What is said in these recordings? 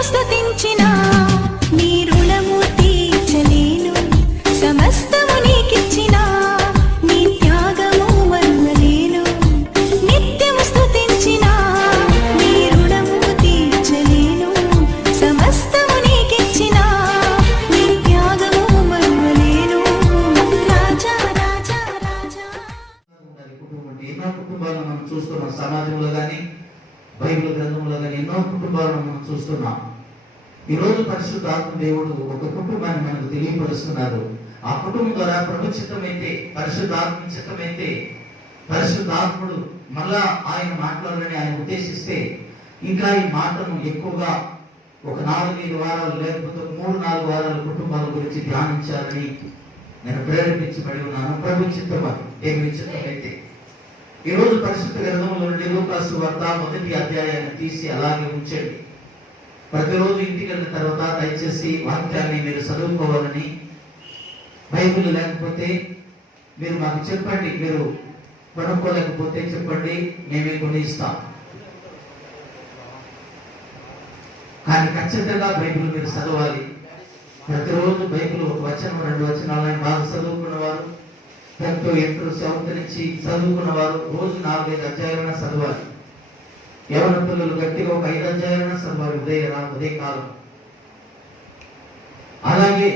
నిత్యము స్తుతించిన నీ రుణము తీర్చలేను. సమస్తము నీకిచ్చిన నీ త్యాగము మరువలేను. నిత్యము స్తుతించిన నీ రుణము తీర్చలేను. సమస్తము నీకిచ్చిన నీ త్యాగము మరువలేను. రాజా రాజా రాజా. ఎన్నో కుటుంబాలను మనం చూస్తున్నాం, సమాజంలో కానీ బైబిల్ గ్రంథంలో కానీ ఎన్నో కుటుంబాలను మనం చూస్తున్నాం. ఈరోజు పరిశుద్ధాత్మ దేవుడు ఒక కుటుంబాన్ని మనకు తెలియపరుస్తున్నారు. ఆ కుటుంబం ద్వారా ప్రభు చిత్తమైతే, పరిశుద్ధాత్మ చిత్తమైతే, పరిశుద్ధాత్ముడు మళ్ళా ఆయన మాట్లాడాలని ఆయన ఉద్దేశిస్తే ఇంకా ఈ మాటను ఎక్కువగా ఒక 4-5 వారాలు లేకపోతే 3-4 వారాల కుటుంబాల గురించి ధ్యానించాలని నేను ప్రేరేపించబడి ఉన్నాను. ప్రభు చిత్తం అది, దేవుని చిత్తం అయితే. ఈరోజు పరిశుద్ధ గ్రంథంలో నుండి లూకాసు వార్త 1వ అధ్యాయాన్ని తీసి అలాగే ఉంచండి. ప్రతిరోజు ఇంటికి వెళ్ళిన తర్వాత దయచేసి వాక్యాన్ని మీరు చదువుకోవాలని, బైబిల్ లేకపోతే మీరు మాకు చెప్పండి, మీరు కొనుక్కోలేకపోతే చెప్పండి, మేమే కొని ఇస్తాం. కానీ ఖచ్చితంగా బైబిల్ మీరు చదవాలి. ప్రతిరోజు బైబిల్ ఒక వచనం 2 వచనాలని బాగా చదువుకున్నవారు, 10th 8th 7th నుంచి చదువుకున్నవారు రోజు 4-5 అధ్యాయాలైనా చదవాలి. యవన పిల్లలు గట్టిగా ఒక 5 అధ్యాయాలైనా చదవాలి ఉదయ కాలం. అలాగే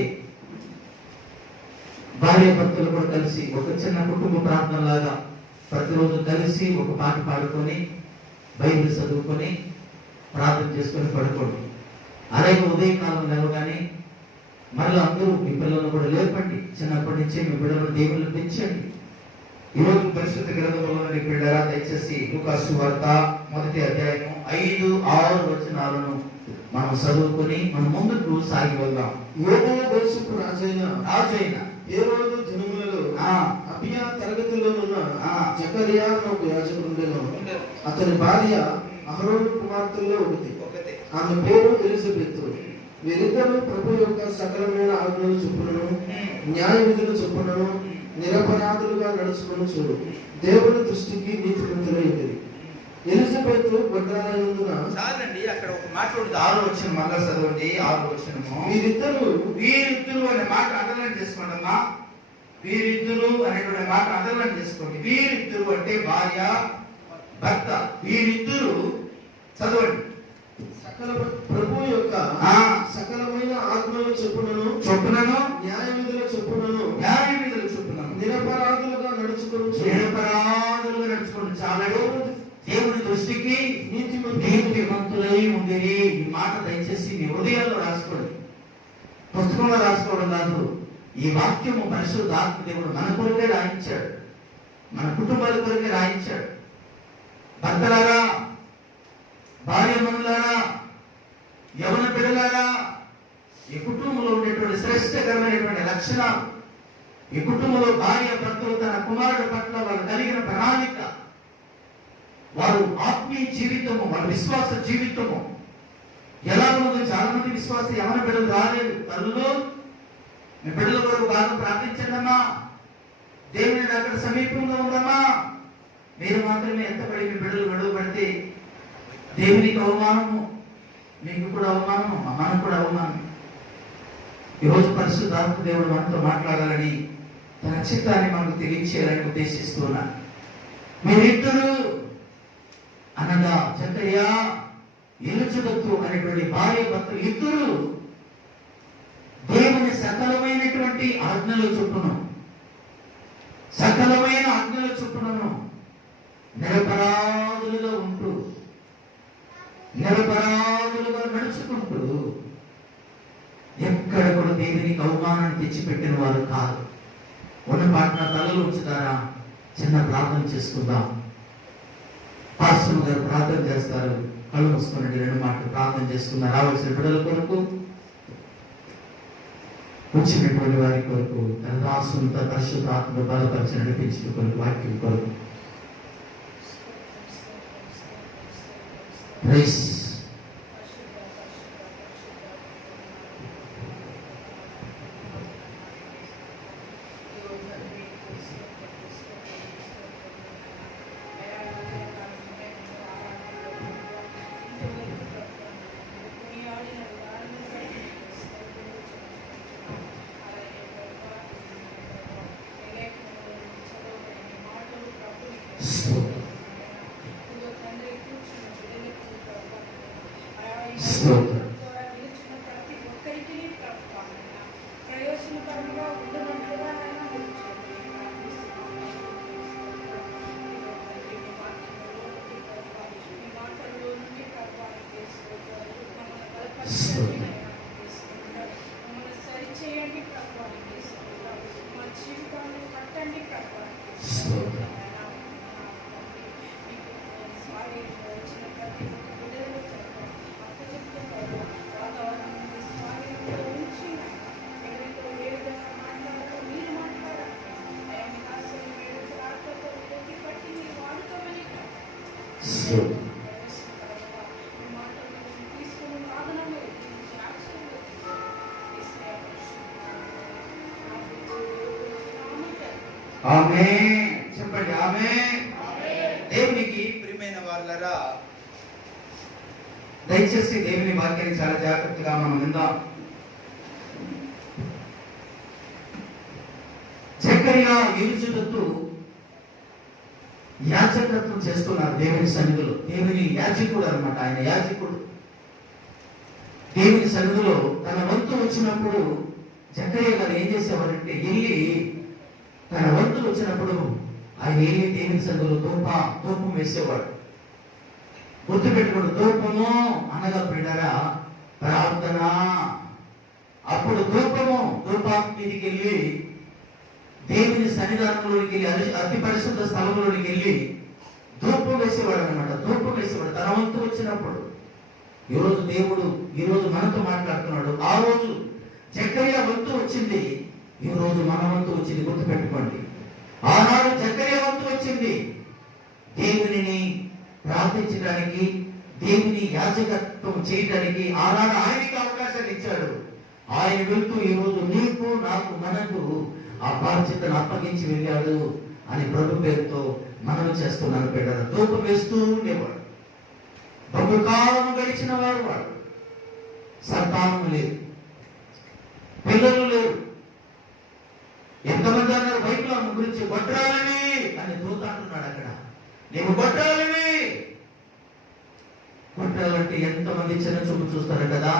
భార్య భర్తలు కూడా కలిసి ఒక చిన్న కుటుంబ ప్రార్థన లాగా ప్రతిరోజు కలిసి ఒక పాట పాడుకొని బైబిల్ చదువుకొని ప్రార్థన చేసుకొని పడుకోండి. అలాగే ఉదయకాలం లేవగానే మళ్ళీ అందరూ మీ పిల్లలను కూడా లేపండి. చిన్నప్పటి నుంచే మీ బిడ్డలను దేవుళ్ళు పెంచండి. ఈరోజు పరిశుద్ధ గ్రంథంలోని బిడ్డరా దయచేసి లూకాసు వార్త 1వ అధ్యాయం 5-6 వచనాలను మనం చదువుకొని మనం ముందుకు సాగి వెళ్దాం. యూదా దేశపు రాజైన హేరోదు దినములలో అబియా తరగతిలోనున్న జకరియా అనే ఒక యాజకుడుండెను. అతని భార్య అహరోను కుమార్తెల్లో ఒకటి. ఆమె పేరు ఎలిజబెత్. వీరిద్దరూ ప్రభు యొక్క సకలమైన ఆజ్ఞలు చొప్పునను న్యాయ విధుల చొప్పునను నిరపరాధులుగా నడుచుకుని చూడు దేవుని దృష్టికి నీతిమంతులైనది. ఎలిజబెత్ గొడ్రాలైనందున చాలండి. అక్కడ ఒక మాట ఉంటుంది, 6వ వచనం మళ్ళా చదవండి. 6వ వచనము వీరిద్దరు అనే మాట అండర్లైన్ చేసుకోండి అమ్మా. వీరిద్దరు అనేటువంటి మాట అండర్లైన్ చేసుకోండి. వీరిద్దరు అంటే భార్య భర్త, వీరిద్దరు చదవండి. సకల ప్రభు యొక్క సకలమైన ఆజ్ఞల చొప్పునను న్యాయ విధుల చొప్పునను నిరపరాధులుగా నడుచుకుని చాలా దేవుని దృష్టికి నీతిమంతులై ఉండేది. ఈ మాట దయచేసి మీ హృదయాల్లో రాసుకోండి, పుస్తకంలో రాసుకోవడం కాదు. ఈ వాక్యము పరిశుద్ధాత్మ దేవుడు మన కొరకే రాయించాడు, మన కుటుంబాల కొరకే రాయించాడు. భర్తలారా, భార్యమణులారా, యవన బిడ్డలారా, ఈ కుటుంబంలో ఉండేటువంటి శ్రేష్టకరమైనటువంటి లక్షణాలు, ఈ కుటుంబంలో భార్య భర్తలు తన కుమారుడు పట్ల వాళ్ళు కలిగిన ప్రణాళిక, వారు ఆత్మీయ జీవితము, వాళ్ళ విశ్వాస జీవితము ఎలా ఉందో. చాలా మంది విశ్వాస యవన బిడ్డలు రాలేదు. తల్లులు మీ బిడ్డల కొరకు బాగా ప్రార్థించండి అమ్మా. దేవుని అక్కడ సమీపంలో ఉందమ్మా. మీరు మాత్రమే ఎంతపడి మీ బిడ్డలు గడువు పడితే దేవునికి అవమానము, మీకు కూడా అవమానము, మనకు కూడా అవమానం. ఈరోజు పరిశుద్ధాత్మ దేవుడు మనతో మాట్లాడాలని, తన చిత్తాన్ని మనకు తెలియచేయాలని ఉద్దేశిస్తున్నా. మీరిద్దరు అనగా జకర్య, ఎలిజబెత్ అనేటువంటి భార్య భర్తలు ఇద్దరు దేవుని సకలమైనటువంటి ఆజ్ఞల చొప్పునను నిరపరాధులుగా ఉంటూ, నిరపరాధులుగా నడుచుకుంటూ ఎక్కడ కూడా దేవునికి అవమానాన్ని తెచ్చిపెట్టిన వారు కాదు. ఉన్న పాటన తలలో ఉంచుతారా? చిన్న ప్రార్థన చేసుకుందాం. పాస్టర్ గారు ప్రార్థన చేస్తారు. కళ్ళు మూసుకోండి, 2 మాటలు ప్రార్థన చేసుకుందాం. రావాల్సిన బిడ్డల కొరకు, వచ్చినటువంటి వారి కొరకు, తన దాసులతో పరిశుద్ధాత్మను బలపరిచి నడిపించిన కొరకు, వాక్యం కొరకు. ప్రైజ్ స్తోత్రం. ప్రతి ఒక్కరికి ప్రయోజనకరంగా ఉండనట్లుగా సరిచేయండి ప్రభావం మా జీవితాన్ని కట్టండి ప్రభావం ఆమేన్. చెప్పండి ఆమేన్. దేవునికి ప్రియమైన వాళ్ళరా, దయచేసి దేవుని వాక్యాన్ని చాలా జాగ్రత్తగా మనం విందాం. జకర్యా ఎలిజబెతు యాజకత్వం చేస్తున్నారు దేవుని సన్నిధిలో. దేవుని యాజకుడు అన్నమాట, ఆయన యాజకుడు. దేవుని సన్నిధిలో తన వంతు వచ్చినప్పుడు జకర్యా గారు ఏం చేసేవారంటే, వెళ్ళి తన వంతు వచ్చినప్పుడు ఆయన వెళ్ళి దేవుని సన్నిధిలో ధూపం వేసేవాడు. గుర్తుపెట్టుకోండి, ధూపము అనగా బిడ్డరా ప్రార్థన. అప్పుడు ధూపాగ్నికి వెళ్ళి దేవుని సన్నిధానంలోకి వెళ్ళి అతి పరిశుద్ధ స్థలంలోకి వెళ్ళి ధూపం వేసేవాడు అనమాట. ధూపం వేసేవాడు తన వంతు వచ్చినప్పుడు. ఈరోజు దేవుడు ఈరోజు మనతో మాట్లాడుతున్నాడు. ఆ రోజు జకర్యా వంతు వచ్చింది, ఈ రోజు మన వంతు వచ్చింది. గుర్తుపెట్టుకోండి, ఆనాడు జకర్యా వంతు వచ్చింది దేవునిని ప్రార్థించడానికి, దేవుని యాజకత్వం చేయడానికి. ఆనాడు ఆయనకి అవకాశాన్ని ఇచ్చాడు. ఆయన వెళ్తూ ఈ రోజు నీకు నాకు మనకు ఆ బాధ్యతను అప్పగించి వెళ్ళాడు అని ప్రభు పేరుతో మనం చేస్తున్నాను. బిడ్డలు ధూపం వేస్తూ ఉండేవాడు. బహుకాలం గడిచిన వాడు. సంతానం లేదు, పిల్లలు లేరు. ఎంతమంది అన్నారు బైబిల్ గురించి, గొడ్రాలని అని దూత అంటున్నాడు అక్కడ. నీవు గొడ్రాలని. గొడ్రాలంటే ఎంతమంది చిన్న చూపు చూస్తారు కదా.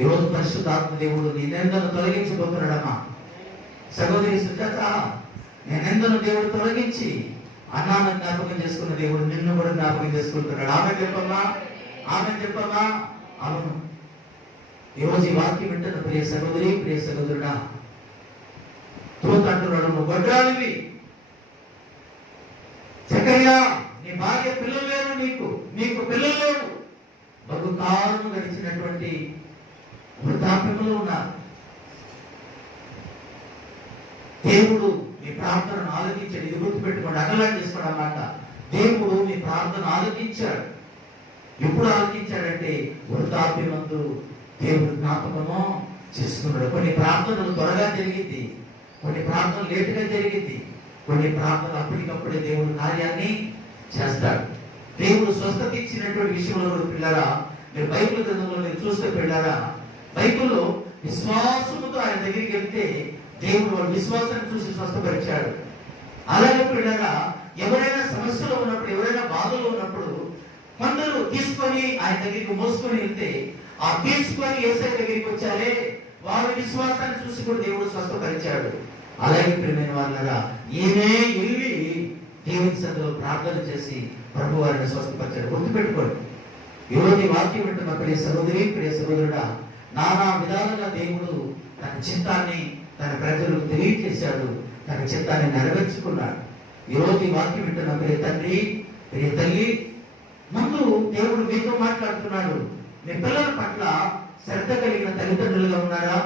ఈరోజు పరిశుద్ధాత్మ దేవుడు నీ నిందను తొలగించబోతున్నాడమ్మా. సహోదరి సుజాత, నేనెందరూ దేవుడు తొలగించి అన్నాను జ్ఞాపకం చేసుకున్న దేవుడు నిన్ను కూడా జ్ఞాపకం చేసుకుంటున్నాడు. ఆమె చెప్పమ్మా, ఆమె చెప్పమ్మా. అవును, ఈరోజు ఈ వాక్యం వింటున్న ప్రియ సహోదరి, ప్రియ సహోదరుడా, దూత అంటున్నాడు నువ్వు గొడ్రాలివి. జకర్యా, నీ భార్య పిల్లలు లేరు, నీకు పిల్లలు లేరు. బహుకాలం గడిచినటువంటి వృద్ధాప్యంలో ఉన్నారు. దేవుడు మీ ప్రార్థనను ఆలకించాడు. ఇది గుర్తుపెట్టుకోండి, అగలా చేసుకోండి అన్నమాట. దేవుడు మీ ప్రార్థన ఆలకించాడు. ఎప్పుడు ఆలకించాడంటే వృద్ధాప్యమందు దేవుడు జ్ఞాపకము చేసుకున్నాడు. కొన్ని ప్రార్థనలు త్వరగా జరిగింది, కొన్ని ప్రార్థనలు లేటుగా జరిగింది, కొన్ని ప్రార్థనలు అప్పటికప్పుడే దేవుడు కార్యాన్ని చేస్తాడు. దేవుడు స్వస్థత ఇచ్చినటువంటి విషయంలో పిల్లరా, మీరు బైబిల్ గ్రంథంలో మీరు చూస్తే పిల్లరా, బైబిల్లో విశ్వాసముతో ఆయన దగ్గరికి వెళ్తే దేవుడు వాళ్ళ విశ్వాసాన్ని చూసి స్వస్థపరిచాడు. అలాగే పిల్లరా, ఎవరైనా సమస్యలో ఉన్నప్పుడు, ఎవరైనా బాధలో ఉన్నప్పుడు కొందరు తీసుకొని ఆయన దగ్గరికి మోసుకొని వెళ్తే, ఆ తీసుకొని యేసయ్య దగ్గరికి వచ్చారే, వారి విశ్వాసాన్ని చూసి కూడా దేవుడు స్వస్థపరిచాడు. అలాగే ప్రియమైన వాళ్ళరా, ఈమె వెళ్ళి దేవుని సన్నిధిలో ప్రార్థన చేసి ప్రభు వారిని స్వస్థపరిచాడు. గుర్తుపెట్టుకోండి, ఈరోజు ఈ వాక్యం వింటున్న ప్రియ సహోదరి, ప్రియ సహోదరుడా, నానా విధాలుగా దేవుడు తన చిత్తాన్ని తన ప్రజలకు తెలియజేశాడు, తన చిత్తాన్ని నెరవేర్చుకున్నాడు. ఈరోజు ఈ వాక్యం వింటున్న ప్రియ తండ్రి, ప్రియ తల్లి, ముందు దేవుడు మీతో మాట్లాడుతున్నాడు. మీ పిల్లల పట్ల శ్రద్ధ కలిగిన తల్లిదండ్రులుగా ఉన్నారా?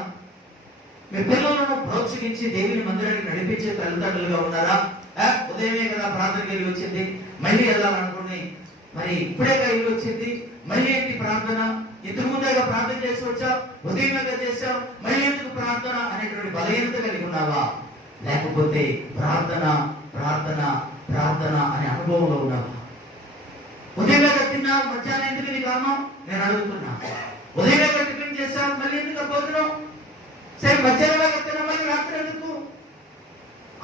మీ పిల్లలను ప్రోత్సహించి దేవుని మందిరానికి నడిపించే తల్లిదండ్రులుగా ఉన్నారా? ఉదయమే కదా ప్రార్థనకి వెళ్ళి వచ్చింది, మళ్ళీ వెళ్ళాలనుకుని మరి ఇప్పుడేగా వెళ్ళి వచ్చింది, మళ్ళీ ఏంటి ప్రార్థన? ఇంతకు ముందేగా ప్రార్థన చేసి వచ్చావు, ఉదయంగా చేశావు, మళ్ళీ ఎందుకు ప్రార్థన అనేటువంటి బలహీనత కలిగి ఉన్నావా? లేకపోతే ప్రార్థన ప్రార్థన ప్రార్థన అనే అనుభవంలో ఉన్నావా? ఉదయంగా తిన్నావు, మధ్యాహ్నం ఎందుకు నీ కారణం నేను అడుగుతున్నా. ఉదయంగా టిఫిన్ చేశావు, మళ్ళీ ఎందుకు భోజనం? సరే మధ్యాహ్నం తిన్నా, మళ్ళీ రాత్రి ఎందుకు?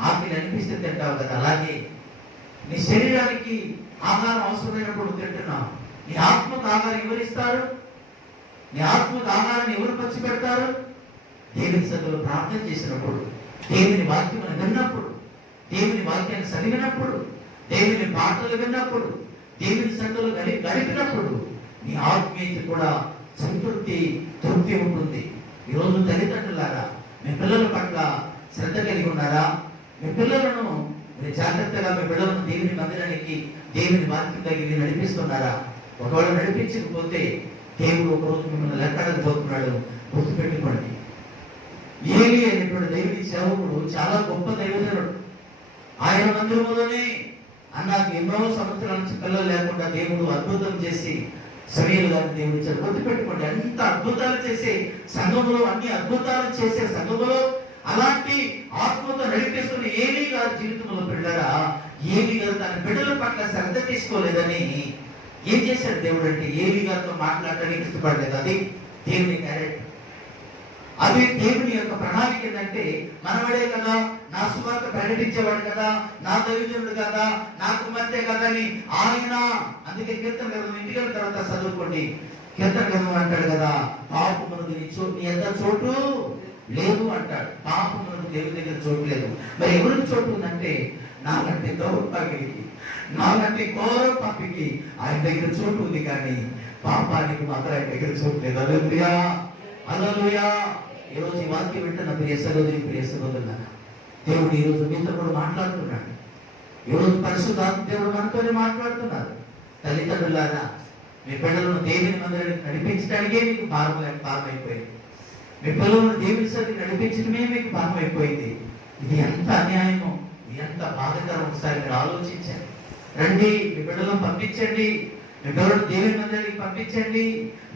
ఆకలి అనిపిస్తే తింటావు కదా. అలాగే నీ శరీరానికి ఆహారం అవసరమైనప్పుడు తింటున్నావు. నీ ఆత్మకు ఆహారం ఎవరిస్తారు? నీ ఆత్మకు ఆహారాన్ని ఎవరు పంచి పెడతారు? దేవుని సన్నిధిలో ప్రార్థన చేసినప్పుడు, దేవుని వాక్యం విన్నప్పుడు, దేవుని వాక్యాన్ని చదివినప్పుడు, దేవుని పాటలు విన్నప్పుడు, దేవుని సన్నిధిలో గడిపినప్పుడు నీ ఆత్మీయత కూడా తృప్తి ఉంటుంది. ఈరోజు తల్లిదండ్రులారా, మీ పిల్లల పట్ల శ్రద్ధ కలిగి ఉన్నారా? మీ పిల్లలను మీరు జాగ్రత్తగా మీ పిల్లలను దేవుని మందిరానికి, దేవుని వాక్యం దగ్గరికి నడిపిస్తున్నారా? ఒకవేళ నడిపించకపోతే దేవుడు ఒకరోజు మిమ్మల్ని లెక్కడకపోతున్నాడు. గుర్తుపెట్టుకోండి. ఏలి అనేటువంటి దేవుని సేవకుడు చాలా గొప్ప దైవజనుడు. ఆయన మందిరంలోనే అన్నాకు ఎన్నో సంవత్సరాల నుంచి పిల్లలు లేకుండా దేవుడు అద్భుతం చేసి సమీయులు గారిని దేవుడు ఇచ్చాడు. గుర్తుపెట్టుకోండి, అంత అద్భుతాలు చేసే సంఘములో, అన్ని అద్భుతాలు చేసే సంఘములో అలాంటి ఆత్మతో నడిపిస్తున్న ఏలీ గారి జీవితంలో పిల్లరా, ఏలీ గారు తన బిడ్డల పట్ల శ్రద్ధ తీసుకోలేదని ఏం చేశాడు దేవుడు అంటే, ఏలీ గారితో మాట్లాడడానికి ఇష్టపడలేదు. అది దేవుని క్యారెక్టర్, అది దేవుని యొక్క ప్రణాళిక. ఏంటంటే మనవాడే కదా, నా సువార్త ప్రకటించేవాడు కదా, నా దైవజనుడు కదా, నా కుమార్తె కదా అని ఆయన. అందుకే కీర్తన గ్రంథం ఇంటికి వెళ్ళిన తర్వాత చదువుకోండి. కీర్తన గ్రంథం అంటాడు కదా, పాపమునకు నీ ఎంత చోటు లేదు అంటాడు. పాపమునకు దేవుని దగ్గర చోటు లేదు. మరి ఎవరికి చోటు ఉందంటే, నాకంటే దౌర్భాగ్యుడికి, నాకంటే ఘోర పాపికి ఆయన దగ్గర చోటు ఉంది, కానీ పాపానికి మాత్రం ఆయన దగ్గర చోటు లేదు. హల్లెలూయా, హల్లెలూయా. ఈరోజు ఈ వాక్యం వింటున్న ప్రియ సహోదరి, ప్రియ సహోదరులారా, దేవుడు ఈరోజు మీతో కూడా మాట్లాడుతున్నాడు. ఈరోజు పరిశుద్ధాత్మ దేవుడు మనతోనే మాట్లాడుతున్నారు. తల్లిదండ్రులారా, మీ పిల్లలను దేవుని మందిరానికి నడిపించడానికే మీకు భారం అయిపోయింది. మీ పిల్లలను దేవుని సన్నిధికి నడిపించడమే మీకు భారం అయిపోయింది. ఇది ఎంత అన్యాయమో, ఇది ఎంత బాధకరం. ఒకసారి మీరు ఆలోచించండి. రండి, మీ పిల్లలను పంపించండి, మీ పిల్లలను దేవుని మందిరానికి పంపించండి,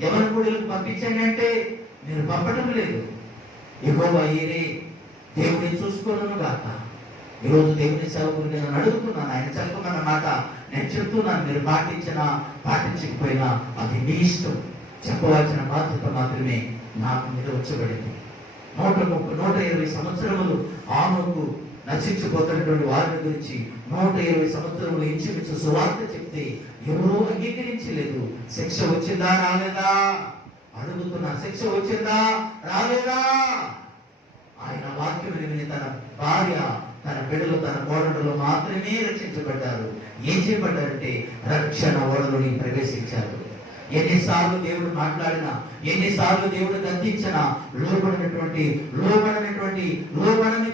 ఎవరి గుడిలకు పంపించండి అంటే మీరు పంపడం లేదు. యెహోవా ఈరే, దేవుడిని చూసుకోను గాక. ఈరోజు దేవుని సేవకుడిని నేను అడుగుతున్నాను, ఆయన చెప్పమన్న మాట నేను చెప్తున్నాను. మీరు పాటించినా పాటించకపోయినా అది మీ ఇష్టం. చెప్పవలసిన బాధ్యత మాత్రమే నాకు మీద వచ్చబడింది. 120 సంవత్సరములు ఆమెకు నశించిపోతున్నటువంటి వారిని గురించి 120 సంవత్సరములు ఇంచుమించు సువార్త చెప్తే ఎవరూ అంగీకరించలేదు. శిక్ష వచ్చిందా రాలేదా అడుగుతున్నా. శిక్ష వచ్చిందా రాలేదా? ఆయన వాక్యం విని తన భార్య, తన బిడ్డలు, తన కోడళ్ళు మాత్రమే రక్షించబడ్డారు. ఏం చేయబడ్డారంటే రక్షణ ఓడలోని ప్రవేశించారు. ఎన్నిసార్లు దేవుడు మాట్లాడినా, ఎన్నిసార్లు దేవుడు గద్దించినా లోబడని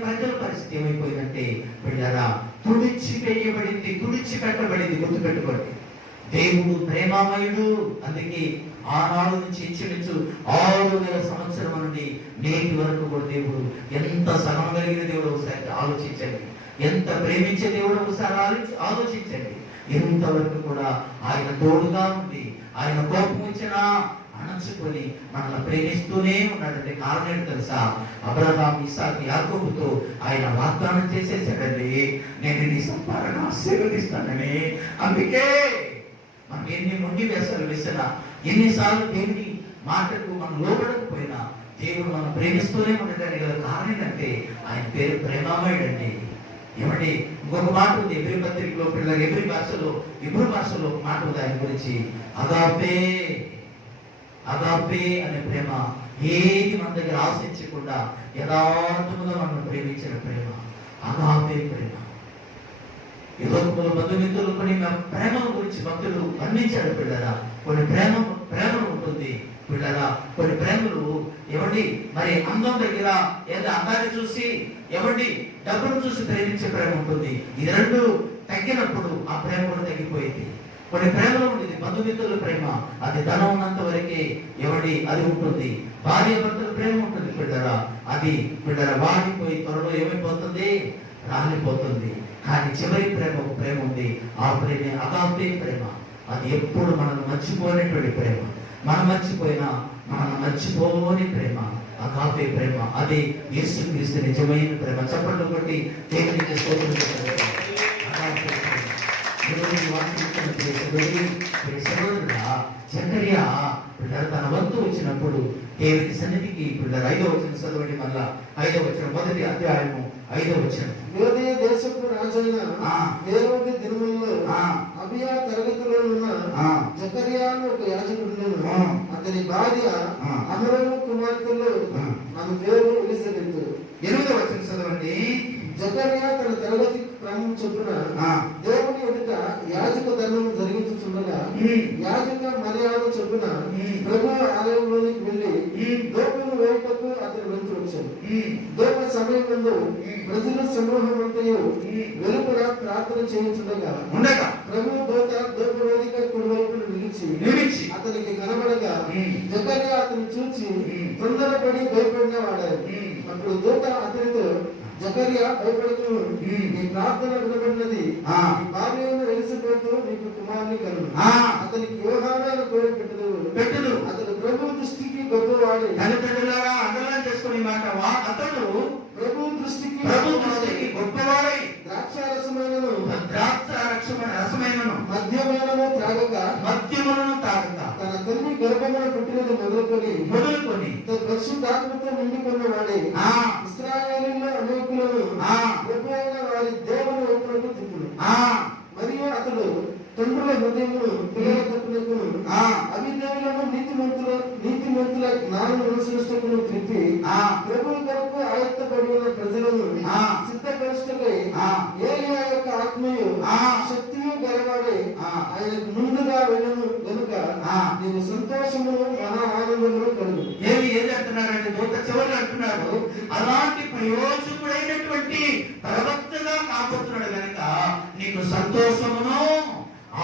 ప్రజల పరిస్థితి ఏమైపోయిందంటే, బిడ్డరా, తుడిచిపెట్టబడింది. గుర్తుపెట్టుకోండి, దేవుడు ప్రేమామయుడు. అందుకే ఆనాడు నుంచి ఇంచుమించు 6,000 సంవత్సరం నుండి నేటి వరకు కూడా దేవుడు ఎంత సహనం కలిగిన దేవుడు ఒకసారి ఆలోచించండి. ఎంత ప్రేమించే దేవుడు ఒకసారి ఆలోచించండి. ఎంతవరకు కూడా ఆయన తోడుగా ఉండి, ఆయన కోపం వచ్చినా అణచుకొని మనల్ని ప్రేమిస్తూనే ఉన్నాడంటే కారణం ఏంటి తెలుసా? అబ్రహాము, ఇస్సాకు, యాకోబుతో ఆయన వాగ్దానం చేసేసాడండి, నేను నీ సంపాదన ఆశీర్వదిస్తానని. అందుకే మనం ఎన్ని మొండి వేసాలు వేసినా, ఎన్నిసార్లు దేవుని మాటకు మనం లోబడకపోయినా దేవుడు మనం ప్రేమిస్తూనే ఉండడానికి గల కారణం ఏంటంటే ఆయన పేరు ప్రేమామయుడండి. ఏమండి, ఇంకొక మాట ఉంది ఎబ్రీ పత్రికలో, పిల్లలు ఎబ్రీ భాషలో, ఇబ్రూ భాషలో ఒక మాట ఉంది ఆయన గురించి. అగాపే అనే ప్రేమ. ఏది మన దగ్గర ఆశించకుండా యథార్థముగా మనం ప్రేమించిన ప్రేమ అగాపే ప్రేమ. ఈ లోకంలో బంధుమిత్రులు కొన్ని ప్రేమ గురించి భక్తులు వర్ణించాడు పిల్లరా. కొన్ని ప్రేమ ఉంటుంది పిల్లరా. కొన్ని ప్రేమలు ఎవరి మరి అందం దగ్గర ఏదో అందాన్ని చూసి, ఎవరి డబ్బును చూసి ప్రేమించే ప్రేమ ఉంటుంది. ఇది రెండు తగ్గినప్పుడు ఆ ప్రేమ కూడా తగ్గిపోయింది. కొన్ని ప్రేమలో ఉండేది బంధుమిత్రుల ప్రేమ, అది ధనం ఉన్నంత వరకే అది ఉంటుంది. భార్య భర్తల ప్రేమ ఉంటుంది పిల్లరా, అది పిల్లరా వాడిపోయి త్వరలో ఏమైపోతుంది, రాలిపోతుంది. కానీ చివరి ప్రేమ ఒక ప్రేమ ఉంది, ఆ ప్రేమే అగాపే ప్రేమ. అది ఎప్పుడు మనల్ని మర్చిపోయినటువంటి ప్రేమ. మనం మర్చిపోయినా మనల్ని మర్చిపోని ప్రేమ అగాపే ప్రేమ. అది యేసుక్రీస్తు నిజమైన ప్రేమ. చెప్పండి ఒకటి దేవునికి స్తోత్రం. జకర్యా తన వంతు వచ్చినప్పుడు దేవుని సన్నిధికి 5వ వచనం చదవండి. మళ్ళా 5వ వచనం, మొదటి అధ్యాయము 5వ వచనం. యూదయ దేశపు రాజైన హేరోదు దినములలో అబియా తరగతిలో ఉన్న జకర్యా అని ఒక యాజకుడును. అతని భార్య అహరోను కుమార్తెలో ఆమె పేరు ఎలిజబెత్. 8వ వచనం చదవండి. జకర్యా తన తరగతి క్రమం చొప్పున దేవుని ఎదుట యాజక ధర్మం జరిగించుచుండగా యాజక మర్యాద చొప్పున ప్రభు ఆలయంలోనికి వెళ్లి దోపును వేయుటకు అతను వెళ్తూ వచ్చాడు. దోప సమయం ముందు ప్రజల సమూహమంతయు వెలుపల ప్రార్థన చేయించుండగా ప్రభు దోప వేదిక కుడివైపున నిలిచి అతనికి కనబడగా జకర్యా అతను చూచి తొందరపడి భయపడిన వాడారు. అప్పుడు దూత అతనితో, జకర్యా భయపడుతూ, నీ ప్రార్థన వినబడినది, భార్య ఎలిజబెత్ నీకు కుమారుని కలుగు. అతనికి యోహాను అని పేరు పెట్టుదు. అతడు ప్రభు దృష్టికి గొప్పవాడు. అండర్లైన్ చేసుకునే మాట, అతడు ప్రభు దృష్టికి గొప్పవాడై ద్రాక్షారసమైనను మద్యములను తాగక తన తల్లి గర్భమున పుట్టినది మొదలుకొని పరిశుద్ధాత్మతో నిండుకున్న వాడే ఇశ్రాయేలీయుల అనేకులను ప్రభు అయిన వారి దేవుని వైపునకు తిప్పును. మరియు అతడు తండ్రుల హృదయమును పిల్లల తప్పులకును అవిధేయులను నీతిమంతుల జ్ఞానం అనుసరిస్తకును త్రిప్పి ప్రభు కొరకు ఆయత్తపడి ఉన్న ప్రజలను సిద్ధపరుచుటకై ఏలియా యొక్క ఆత్మయు శక్తియు గలవాడే ఆయనకు ముందుగా వెళ్ళను గనుక నేను సంతోషమును మహా ఆనందమును కలుగు. ఏది అంటున్నారంటే దూత చివరి అంటున్నాడు, అలాంటి ప్రయోజకుడైనటువంటి ప్రవక్తగా కాబోతున్నాడు కనుక నీకు సంతోషమును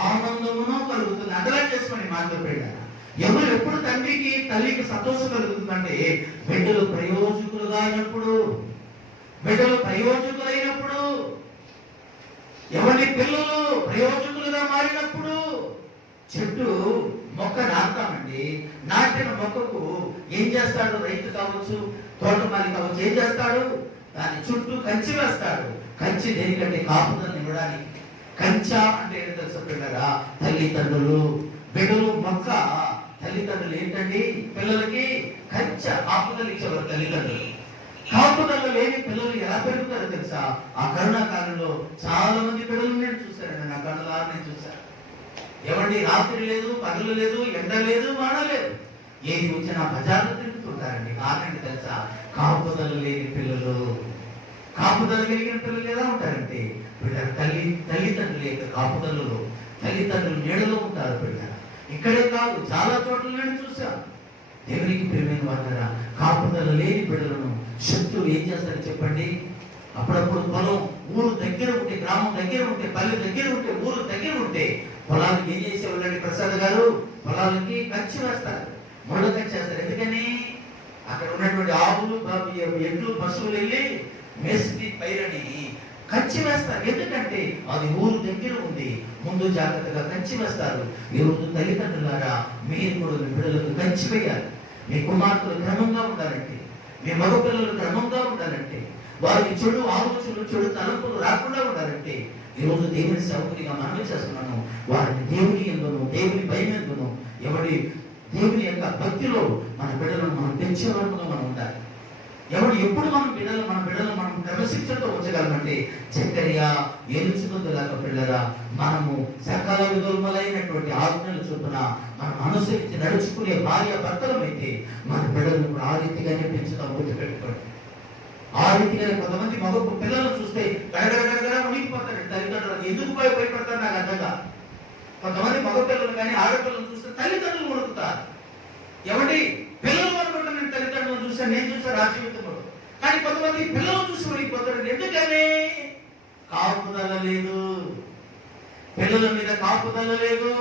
ఆనందమును కలుగుతుంది. అండర్లైన్ చేసుకుని మాట్లాడారు. ఎవరు ఎప్పుడు తండ్రికి తల్లికి సంతోషం కలుగుతుందంటే బిడ్డలు ప్రయోజకులైనప్పుడు, ఎవరి పిల్లలు ప్రయోజకులుగా మారినప్పుడు. చెట్టు మొక్క నాటుతామండి, నాటిన మొక్కకు ఏం చేస్తాడు? రైతు కావచ్చు, తోటమాలి కావచ్చు, ఏం చేస్తాడు? దాని చుట్టూ కంచి వేస్తాడు. కంచి దేనికంటే కాపుదలను ఇవ్వడానికి. కంచా అంటే ఏంటో తెలుసా పిల్లరా? తల్లిదండ్రులు. బిడ్డలు మొక్క, తల్లిదండ్రులు ఏంటండి? పిల్లలకి కంచ కాపుదలు ఇచ్చేవారు తల్లిదండ్రులు. కాపుదలు లేని పిల్లలు ఎలా పెరుగుతారో తెలుసా? ఆ కరోనా కాలంలో చాలా మంది పిల్లలు నేను చూశానండి, నా కళ్ళారా నేను చూశాను. ఏమండి, రాత్రి లేదు, పగలు లేదు, ఎండ లేదు, వాన లేదు, ఏది వచ్చినా బజార్లు తిరుగుతుంటారండి. కారణం తెలుసా? కాపుదలు లేని పిల్లలు. కాపుదలు కలిగిన పిల్లలు ఎలా ఉంటారంటే బిడ్డ తల్లిదండ్రుల యొక్క కాపుదలలో, తల్లిదండ్రులు నీడలో ఉంటారు బిడ్డ. ఇక్కడే కాదు, చాలా చోట్ల నేను చూశాను. దేవునికి ప్రియమైన వారా, కాపుదల లేని బిడ్డలను శత్రువు ఏం చేస్తారో చెప్పండి? అప్పుడప్పుడు పొలం ఊరు దగ్గర ఉంటే, గ్రామం దగ్గర ఉంటే, పల్లె దగ్గర ఉంటే, ఊరు దగ్గర ఉంటే పొలాలకు ఏం చేసేవాళ్ళండి ప్రసాద్ గారు? పొలాలకి కంచి వేస్తారు, ముళ్ళ కంచి వేస్తారు. ఎందుకని? అక్కడ ఉన్నటువంటి ఆవులు, ఎడ్లు, పశువులు వెళ్ళి మేస్త్రి పైరని కంచి వేస్తారు. ఎందుకంటే అది ఊరు దగ్గర ఉంది, ముందు జాగ్రత్తగా కంచి వేస్తారు. ఈరోజు తల్లిదండ్రులారా, మీరు కూడా మీ బిడ్డలకు కంచి వేయాలి. మీ కుమార్తెలు క్రమంగా ఉండాలంటే, మీ మగ పిల్లలు క్రమంగా ఉండాలంటే, వారికి చెడు ఆలోచనలు, చెడు తలంపులు రాకుండా ఉండాలంటే, ఈరోజు దేవుని సేవకునిగా మనమే చేస్తున్నాను. వారిని దేవుని ఎందును, దేవుని భయం ఎందును, దేవుని యొక్క భక్తిలో మన బిడ్డలను మనం పెంచే వరకుగా మనం ఉండాలి. ఎప్పుడు మన బిడ్డలు మనం క్రమశిక్షణతో ఉంచగలమంటే, జకర్యా ఎలుచుకుందులాగా పిల్లరా, మనము సకల విధులైనటువంటి ఆజ్ఞలు చొప్పున మనం అనుసరించి నడుచుకునే భార్య భర్తలమైతే మన బిడ్డలను కూడా ఆ రీతిగానే పెంచుతాం. గుర్తుపెట్టుకోండి. ఆ రీతిగానే కొంతమంది మగ పిల్లలను చూస్తే గడగడగడగడ మునిగిపోతారు తల్లిదండ్రులకు. ఎందుకు భయపడతారు నాకు అర్థంగా. కొంతమంది మగ పిల్లలు కానీ ఆడపిల్లలు చూస్తే తల్లిదండ్రులు మునుగుతారు. ఎవరి పిల్లలు అనుకుంటా, నేను తల్లిదండ్రులను చూసాను, నేను చూసాను ఆ జీవితంలో. కానీ కొంతమంది పిల్లలు చూసి మునిగిపోతారు. ఎందుకని? కాపుదల లేదు, పిల్లల మీద కాపుదల లేదు,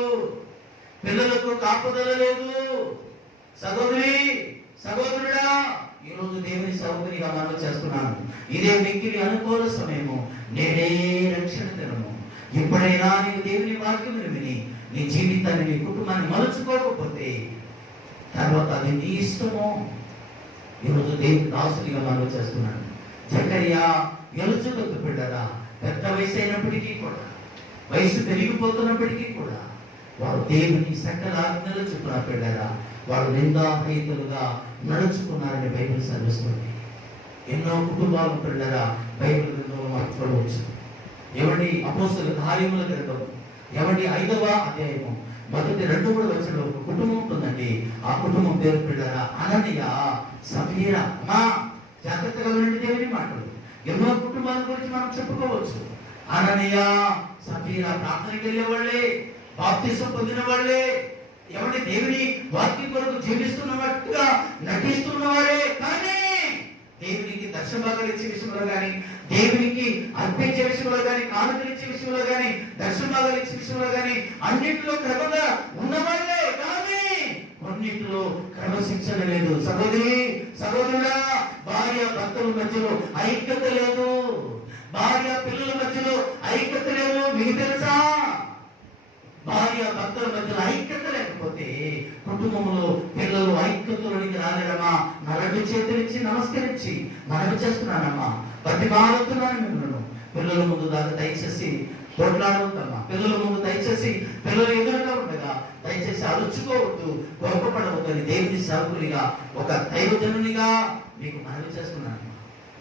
పిల్లలకు కాపుదల లేదు. సహోదరుడా, ఈరోజు దేవుని సౌకర్యంగా మనం చేస్తున్నాను. ఇదే మిక్కిలి అనుకూల సమయము, నేడే రక్షణ దినము. ఎప్పుడైనా నీకు దేవుని వాక్యం విని నీ జీవితాన్ని, నీ కుటుంబాన్ని మలుచుకోకపోతే తర్వాత అది నీ ఇష్టము. ఈరోజు దేవుని దాసునిగా మనం చేస్తున్నాను. జకర్యా ఎలుచుకొద్దు బిడ్డరా, పెద్ద వయసు అయినప్పటికీ కూడా, వయసు పెరిగిపోతున్నప్పటికీ కూడా వారు దేవుని సకల ఆజ్ఞలు చొప్పున బిడ్డరా, వారు నిందారహితులుగా నడుచుకున్నారని బైబిల్ సెలవిస్తుంది. ఎన్నో కుటుంబాలు బిడ్డరా బైబిల్ గ్రంథంలో మనం చూడవచ్చు. ఏమండి అపోస్తలుల కార్యముల గ్రంథం ఏమండి 5వ అధ్యాయము మొదటి 2-3 వచనంలో ఒక కుటుంబం ఉంటుందండి. ఆ కుటుంబం పేరు పిల్లరా అననీయ సఫీరా. మా జాగ్రత్తగా వినండి దేవుని మాటలు. ఎన్నో కుటుంబాల గురించి మనం చెప్పుకోవచ్చు. అననీయ సఫీరా ప్రార్థనకి వెళ్ళే వాళ్ళే, బాప్తిసం పొందిన వాళ్ళే, ఎవరి దేవుని వాక్యం కొరకు జీవిస్తున్నట్టుగా నటిస్తున్నవారే, కానీ దేవునికి దర్శనభాగాలు ఇచ్చే విషయంలో కానీ, దేవునికి అర్పించే విషయంలో కానీ, కానుకలు ఇచ్చే విషయంలో కానీ, దర్శనభాగాలు ఇచ్చే విషయంలో కానీ అన్నింటిలో క్రమంగా ఉన్నవాళ్ళే, కానీ కొన్నింటిలో క్రమశిక్షణ లేదు. సహోదరుడా, భార్య భర్తల మధ్యలో ఐక్యత లేదు, భార్య పిల్లల మధ్యలో ఐక్యత లేదు. మీకు తెలుసా, భార్య భర్తల మధ్యలో ఐక్యత లేకపోతే కుటుంబంలో పిల్లలు ఐక్యతలోనికి రాలేరమ్మా. నరటి చేతులిచ్చి నమస్కరించి మనవి చేస్తున్నానమ్మా, బతిమాలుతున్నాను మిమ్మల్ని. పిల్లల ముందు దాకా దయచేసి పోట్లాడవద్దమ్మా. పిల్లల ముందు దయచేసి, పిల్లలు ఎదురుగా ఉండగా దయచేసి అరుచుకోవద్దు, గొప్పపడవద్దు అని దేవుని సేవకునిగా, ఒక దైవజనునిగా మీకు మనవి చేస్తున్నాను.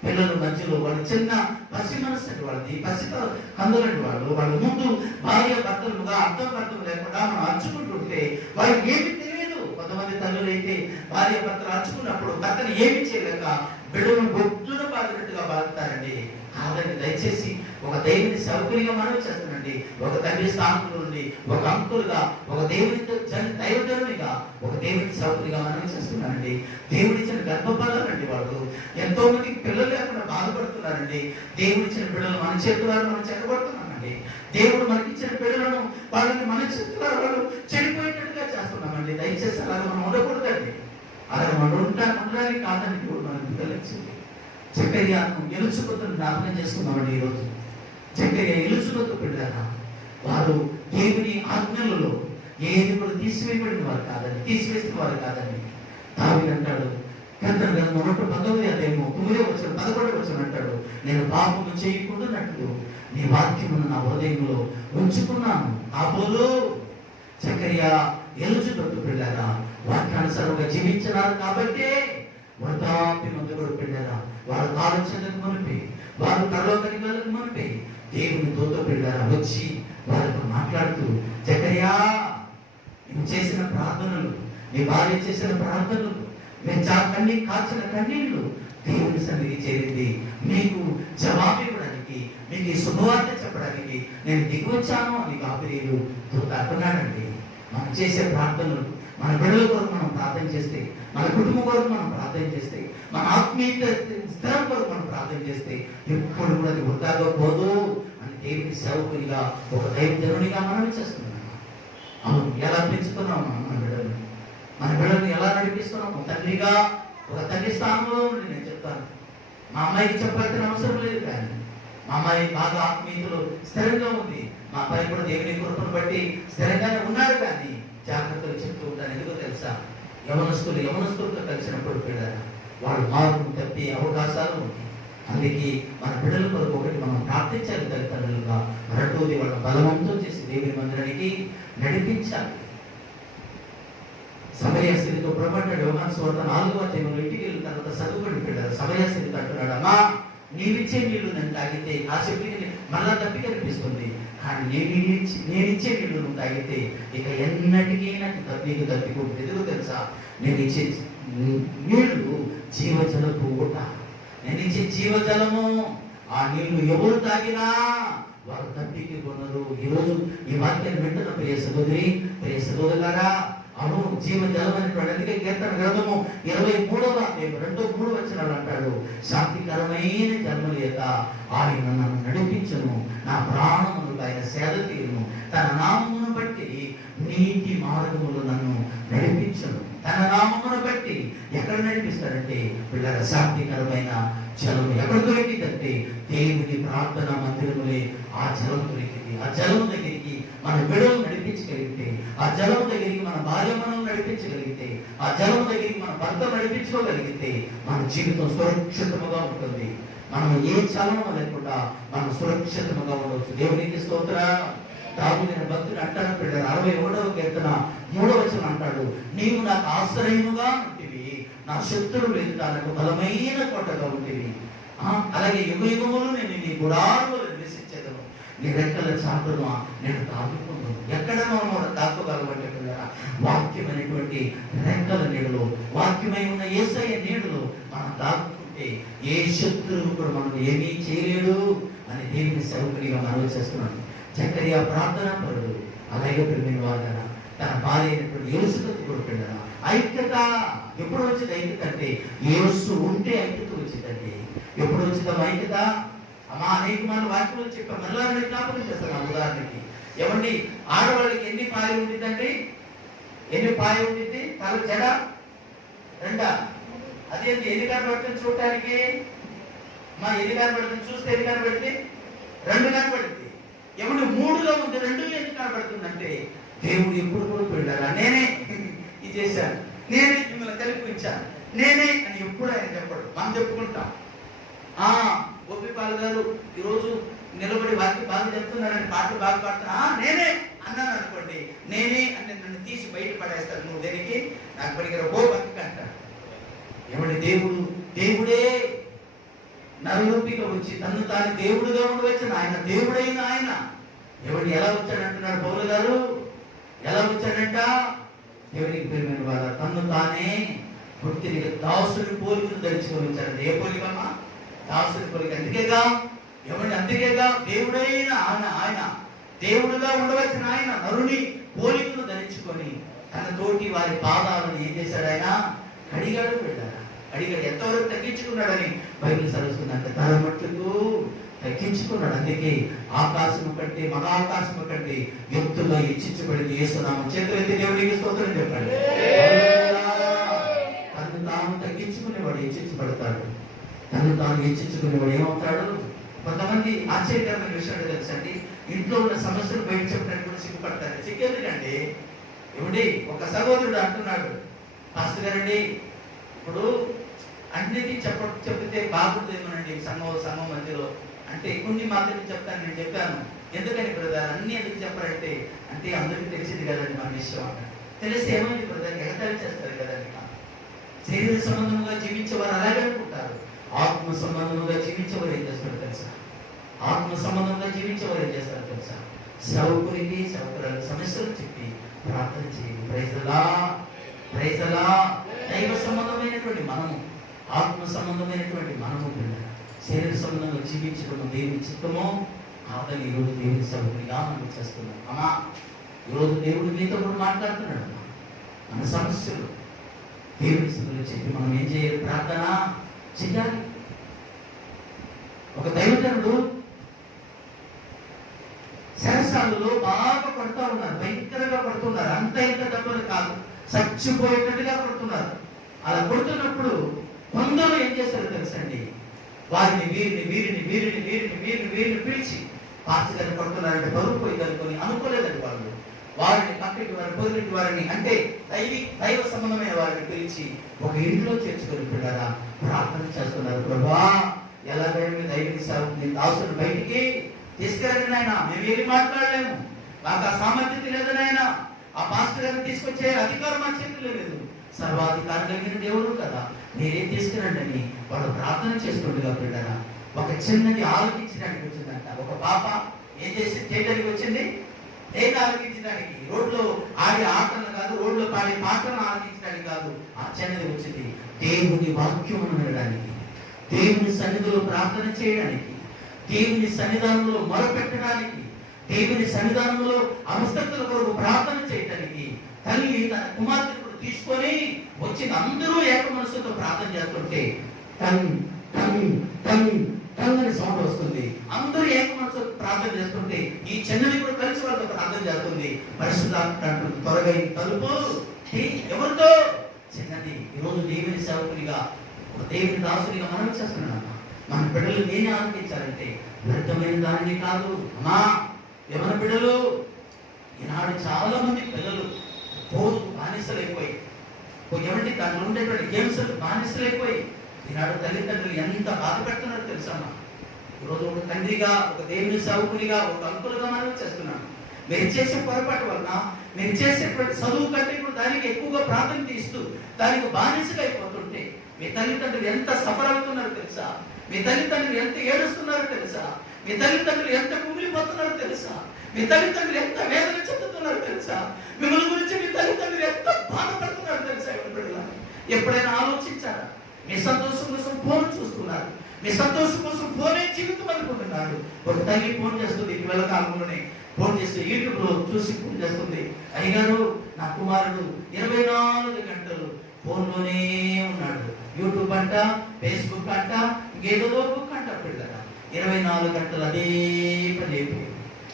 పిల్లల మధ్యలో వాళ్ళు చిన్న పసి మనసు వాళ్ళది, పసిత కందులంటి వాళ్ళ ముందు భార్య భర్తలుగా అర్థం లేకుండా మనం అర్చుకుంటుంటే వారికి ఏమి తెలియదు. కొంతమంది తల్లులు అయితే భార్య భర్తలు అర్చుకున్నప్పుడు భర్తను ఏమి చేయలేక బిడ్డను బొద్దున బాధినట్టుగా బాధతారండి. కాదండి, దయచేసి ఒక దేవుని సౌకర్యంగా మనం చేస్తానండి. ఒక తండ్రి స్థానంలో నుండి, ఒక అంకులుగా, ఒక దేవుని దైవజనునిగా, ఒక దేవుని సౌకర్యంగా మనం చేస్తున్నానండి. దేవుడిచ్చిన గర్భఫలాలండి. వాళ్ళు ఎంతో మందికి పిల్లలు లేకుండా బాధపడుతున్నారండి. దేవుడిచ్చిన బిడ్డలు మన చేతులను మనం చెక్కబడుతున్నామండి. దేవుడు మనకిచ్చిన బిడ్డలను వాళ్ళని మన చేతులను వాళ్ళు చెడిపోయేటట్టుగా చేస్తున్నామండి. దయచేసి అలాగే మనం ఉండకూడదండి. అలాగే మనం ఉండడానికి కాదండి దేవుడు మనకు బిడ్డలు ఇచ్చింది. జకర్యాను ఎలుచుకొత్తును జ్ఞాపకం చేసుకున్నామండి. ఈరోజు జకర్యా ఎలుచుకొత్తు బిడ్డరా, వారు దేవుని ఆజ్ఞలలో ఏది కూడా తీసివేయబడిన వారు కాదండి, తీసివేసిన వారు కాదండి. దావీదు అంటాడు, కీర్తన గ్రంథం 119వ అధ్యాయము 9వ వచనం 11వ వచనం అంటాడు, నేను పాపము చేయకుండానట్లు నీ వాక్యమును నా హృదయంలో ఉంచుకున్నాను. ఆపోలు జకర్యా ఎలుచుకొత్తు బిడ్డరా, వాక్యానుసారంగా జీవించినారు కాబట్టి వృద్ధాప్యం అందుకు బిడ్డరా, వారు కాలు చెందకు మునిపి, వారు పరలోకానికి వెళ్ళక మునిపి దేవుని దూత బిడ్డరా వచ్చి వారితో మాట్లాడుతూ, జకర్యా నువ్వు చేసిన ప్రార్థనలు, నీ భార్య చేసిన ప్రార్థనలు, కన్నీ కాచిన కన్నీళ్లు దేవుని సన్నిధి చేరింది. మీకు జవాబు ఇవ్వడానికి, మీకు ఈ శుభవార్త చెప్పడానికి నేను దిగువచ్చాను అని గాబ్రియేలు దూత అంటున్నాడండి. మనం చేసే ప్రార్థనలు, మన బిడ్డల కొరకు మనం ప్రార్థన చేస్తే, మన కుటుంబం కొరకు మనం ప్రార్థన చేస్తే, మన ఆత్మీయ స్థిరం కొరకు మనం ప్రార్థన చేస్తే ఎప్పుడు కూడా అది వృధాగా పోదు అని దేవుని సేవకునిగా, ఒక దైవజనునిగా మనం చేస్తున్నాం. అవును, ఎలా పెంచుతున్నాం మన బిడ్డలు, మన బిడ్డలను ఎలా నడిపిస్తున్నాం? తండ్రిగా, ఒక తండ్రి స్థానంలో ఉండి నేను చెప్తాను. మా అమ్మాయికి చెప్పాల్సిన అవసరం లేదు, కానీ మా అమ్మాయి బాగా ఆత్మీయతలో స్థిరంగా ఉంది. మా అబ్బాయి కూడా దేవుని కృపను బట్టి స్థిరంగానే ఉన్నాడు, కానీ జాగ్రత్తలు చెప్తూ ఉంటాను. ఎందుకో తెలుసా, యవనస్తులతో కలిసినప్పుడు బిడ్డలు వాళ్ళు మార్పు తప్పే అవకాశాలు ఉంటాయి. అందుకే మన బిడ్డల కొరకు ఒకటి మనం ప్రార్థించాలి తల్లిదండ్రులుగా. రెండోది వాళ్ళ బలవంతం చేసి దేవుని మందిరానికి నడిపించాలి. సమయస్థితితో ప్రభావితాడు. యోహాను సువార్త 4వ అధ్యాయంలో ఇంటికి వెళ్ళిన తర్వాత చదువుకొని బిడ్డలు సమయస్థితితో అంటున్నాడు, అమ్మా నీవిచ్చే నీళ్లు నేను తాగితే ఆ శక్తికి మళ్ళా తప్పి కనిపిస్తుంది, కానీ నేనిచ్చే నీళ్లు నువ్వు తాగితే ఇక ఎన్నటికీ నీకు తప్పిపోతుంది. ఎందుకు తెలుసా, నేను ఇచ్చే నీళ్లు జీవజలపు ఊట, నేను ఇచ్చే జీవజలము. ఆ నీళ్లు ఎవరు తాగినా వారు తప్పికి కొనరు. ఈరోజు ఈ వాక్యాన్ని వింటున్న ప్రియ సహోదరులారా, అవును, జీవజలం అనేటువంటి, అందుకే కీర్తన గ్రంథము 23వ అధ్యాయం 2-3 వచనాలు అంటాడు, శాంతికరమైన జన్మ లేక ఆయన నన్ను నడిపించును, నా ప్రాణములకు ఆయన సేద తీరును, తన నామమును బట్టి నీతి మార్గములు నన్ను నడిపించును. తన నామమును బట్టి ఎక్కడ నడిపిస్తాడంటే పిల్లల శాంతికరమైన జలం ఎక్కడ దొరికిందంటే దేవుని ప్రార్థనా మందిరములే ఆ జలం దొరికింది. ఆ జలం దగ్గరికి మన బిడ్డలు నడిపించగలిగితే, ఆ జలం దగ్గరికి మన భార్య మనం నడిపించగలిగితే, ఆ జలం దగ్గరికి మన భర్త నడిపించుకోగలిగితే మన జీవితం సురక్షితముగా ఉంటుంది. మనం ఏ చలనం లేకుండా మనం సురక్షితముగా ఉండవచ్చు. దేవునికి స్తోత్రం. దావీదు భక్తుడు అంటాడు, పిల్లలు 61వ కీర్తన 3వ వచనం అంటాడు, నీవు నాకు ఆశ్రయముగా ఉంటివి, నా శత్రువులు ఎదుట నాకు బలమైన కోటగా ఉంటివి. అలాగే యుగ యుగములు నేను నీ గుడారములో నివసించేదను, నీ రెక్కల చాటును నేను దాక్కుకుందు. ఎక్కడ మనం దాక్కోగలమంటే పిల్లరా, వాక్యమైనటువంటి రెక్కల నీడలో, వాక్యమై ఉన్న యేసయ్య నీడలో మనం దాక్కుంటే ఏ శత్రువు కూడా మనం ఏమీ చేయలేడు అని దేవుని సేవకునిగా మనవి చేస్తున్నాను. జకరియా ప్రార్థన పరుడు, అలాగే ప్రేమిన వాదన తన భార్య అయినటువంటి యేసుకు కూడా పిల్లరా ఐక్యత ఎప్పుడు వచ్చింది? ఐక్యత అంటే యేసు ఉంటే ఐక్యత వచ్చిందండి. ఎప్పుడు వచ్చిందమ్మా ఐక్యత? అమ్మా అనేక మంది వాక్యంలో చెప్పాం, మళ్ళా జ్ఞాపకం చేస్తాను. ఉదాహరణకి ఏమండి, ఆడవాళ్ళకి ఎన్ని పాయలు ఉంటుందండి? ఎన్ని పాయ ఉంటుంది? తల జడ రెండా? అదేంటి ఎన్ని కనబడుతుంది చూడటానికి? మా ఎన్ని కనబడుతుంది? చూస్తే ఎన్ని కనబడుతుంది? రెండు కనబడుతుంది. ఏమంటే మూడులో ఉంది, రెండు ఎందుకు కనబడుతుందంటే దేవుడు ఎప్పుడు కూడా వెళ్ళారా నేనే ఇది చేశాను, నేనే మిమ్మల్ని కల్పించాను, నేనే అని ఎప్పుడు ఆయన చెప్పడు. మనం చెప్పుకుంటాం. గోపిపాల్ గారు ఈరోజు నిలబడి వాక్యం బాగా చెప్తున్నారని పాటలు బాగా పాడుతున్నా, నేనే అన్నాను అనుకోండి, నేనే అని నన్ను తీసి బయట పడేస్తాను. నువ్వు దేనికి నాకు పడిగిన ఓ పక్కకి అంటాడు. ఏమంటే దేవుడే నరరూపిగా వచ్చి తను తాను దేవుడుగా ఉండవచ్చిన ఆయన, దేవుడైన ఆయన ఎవడు ఎలా వచ్చాడంటున్నాడు పౌలు గారు? ఎలా వచ్చాడంట? దేవునికి ప్రియమైన వాళ్ళ తను తానే భక్తిని దాసుని పోలికను ధరించుకొని వచ్చాడంటే. ఏ పోలికమ్మా? దాసుని పోలిక. అందుకేగా ఎవరి అందుకేగా దేవుడైన ఆయన దేవుడుగా ఉండవలసిన ఆయన నరుని పోలికను ధరించుకొని తన తోటి వారి పాదాలను ఏం చేశాడు? ఆయన కడిగాడు. వెళ్ళారా? అడిగాడు. ఎంతవరకు తగ్గించుకున్నాడని బైబిల్ చదువుతుందంటే తన మట్టుకు తగ్గించుకున్నాడు. అందుకే ఆకాశము కంటే మహాకాశము కంటే ఎత్తుగా హెచ్చించబడింది యేసునామం. చేతులైతే దేవుడికి స్తోత్రం చెప్పండి. తను తాను తగ్గించుకునేవాడు హెచ్చించబడతాడు. తను తాను హెచ్చించుకునేవాడు ఏమవుతాడు? కొంతమంది ఆశ్చర్యకరమైన విషయాలు తెలుసండి, ఇంట్లో ఉన్న సమస్యలు బయట చెప్పడానికి కూడా సిగ్గుపడతారు. సిగ్గెందుకండి? ఏమండి, ఒక సహోదరుడు అంటున్నాడు, పాస్టర్ గారండి ఇప్పుడు అన్నిటి చెప్తే బాగుంటుందేమోనండి సంఘం మధ్యలో అంటే కొన్ని మాత్రమే చెప్తాను. నేను చెప్పాను. ఎందుకని బ్రదర్ అన్ని ఎందుకు చెప్పారంటే, అంటే అందరికీ తెలిసింది కదండి మన విషయం అన్న. తెలిస్తే ఏమైంది బ్రదర్? ఎగతాళి చేస్తారు కదండి. శరీర సంబంధంగా జీవించేవారు అలాగే అనుకుంటారు. ఆత్మ సంబంధంగా జీవించేవారు ఏం చేస్తారు తెలుసా? ఆత్మ సంబంధంగా జీవించేవారు ఏం చేస్తారు తెలుసా? సేవకునికి సేవకురాలకు సమస్యలు చెప్పి ప్రార్థన చేయండి. ప్రైజలా దైవ సంబంధమైనటువంటి మనము, ఆత్మ సంబంధమైనటువంటి మనము శరీర సంబంధంగా జీవించడం దేవుని చిత్తమో కాదని ఈరోజు దేవుని సేవకునిగా మనం చేస్తున్నాం. అమ్మా ఈరోజు దేవుడు మీతో కూడా మాట్లాడుతున్నాడు. మన సమస్యలు దేవుని సన్నిధిలో చెప్పి మనం ఏం చేయాలి? ప్రార్థన చెయ్యాలి. ఒక దైవజనుడు శరసాలలో బాగా పడుతూ ఉన్నారు, భయంకరంగా పడుతున్నారు. అంత ఇంత దెబ్బలు కాదు, చచ్చిపోయేటట్టుగా పడుతున్నారు. అలా కొడుతున్నప్పుడు కొందరు ఏం చేశారో తెలుసండి, వారిని వీరిని పిలిచి పాస్టర్ గారిని పడుతున్నారంటే బరువు పోయి కనుకొని అనుకోలేదండి. వారిని పక్కకి వారి పొదిలింటి వారిని అంటే దైవ సంబంధమైన వారిని పిలిచి ఒక ఇంట్లో చేర్చుకొని పిల్లరా ప్రార్థన చేస్తున్నారు. ప్రభా ఎలాగైనా దైవిక సేవకుని దాసుని బయటికి తీసుకెళ్ళండి నాయన, మేము ఏమి మాట్లాడలేము, మాకు ఆ సామర్థ్యత లేదు నాయన, ఆ పాస్టర్ గారిని తీసుకొచ్చే అధికారం మా చేతిలో లేదు, సర్వాధికారం కలిగిన దేవుడు కదా, మీరేం తీసుకురండి అని వాళ్ళు ప్రార్థన చేస్తుండగా పిల్లరా ఒక చిన్నది ఆలోచించడానికి వచ్చిందంట. ఒక పాప ఏం చేసి చేయడానికి వచ్చింది? దేన్ని ఆలోచించడానికి? రోడ్లో ఆడే ఆటలు కాదు, రోడ్లో పాడే పాటలను ఆలోచించడానికి కాదు, ఆ చిన్నది వచ్చింది దేవుని వాక్యం వినడానికి, దేవుని సన్నిధిలో ప్రార్థన చేయడానికి, దేవుని సన్నిధానంలో మొరపెట్టడానికి, దేవుని సన్నిధానంలో అవస్థల కొరకు ప్రార్థన చేయడానికి తల్లి తన కుమార్తెను తీసుకొని వచ్చిన అందరూ ఏక మనసుతో ప్రార్థన చేస్తుంటే టంగ్ టంగ్ టంగ్ టంగ్ అని సౌండ్ వస్తుంది. అందరూ ఏక మనసుతో ప్రార్థన చేస్తుంటే ఈ చిన్నది కూడా కలిసి వాళ్ళతో ప్రార్థన చేస్తుంది. పరిశుద్ధాత్మ త్వరగా తలుపు ఎవరితో? చిన్నది. ఈరోజు దేవుని సేవకునిగా దేవుని దాసునిగా మనం చేస్తున్నాం. మన బిడ్డలు నేనే ఆలోచించాలంటే వ్యర్థమైన దానిని కాదు. అమ్మా ఎవరి బిడ్డలు? ఈనాడు చాలా మంది పిల్లలు ఫోన్కు బానిసలైపోయి, ఏమంటే దాంట్లో ఉండేటువంటి గేమ్స్ బానిసలైపోయి ఈనాడు తల్లిదండ్రులు ఎంత బాధ పెడుతున్నారో తెలుసమ్మా. ఈరోజు ఒక తండ్రిగా, ఒక దేవుని సేవకునిగా, ఒక అంకులుగా మనం చేస్తున్నాను. మీరు చేసే పొరపాటు వలన మీరు చేసేటువంటి చదువు కంటే ఇప్పుడు దానికి ఎక్కువగా ప్రాధాన్యత ఇస్తూ దానికి బానిసగా అయిపోతుంటే మీ తల్లిదండ్రులు ఎంత సఫర్ అవుతున్నారో తెలుసా? మీ తల్లిదండ్రులు ఎంత ఏడుస్తున్నారో తెలుసా? మీ తల్లిదండ్రులు ఎంత కుమిలిపోతున్నారో మీ తల్లిదండ్రులు ఎంత వేదన చెందుతున్నారు తెలుసా? మిమ్మల్ని గురించి మీ తల్లిదండ్రులు ఎంత బాధపడుతున్నారు తెలుసా? ఎప్పుడైనా ఆలోచించారా? మీ సంతోషం కోసం ఫోన్ చూస్తున్నారు, మీ సంతోషం కోసం ఫోనే జీవితం అనుకుంటున్నారు. ఒక తల్లి ఫోన్ చేస్తుంది, ఇటీవల కాలంలోనే ఫోన్ చేస్తే యూట్యూబ్ లో చూసి ఫోన్ చేస్తుంది, అయ్యగారు నా కుమారుడు 24 గంటలు ఫోన్లోనే ఉన్నాడు. యూట్యూబ్ అంట, ఫేస్బుక్ అంట, ఇంకేదో బుక్ అంట. పిల్లల 24 గంటలు అదే పని అయిపోయింది.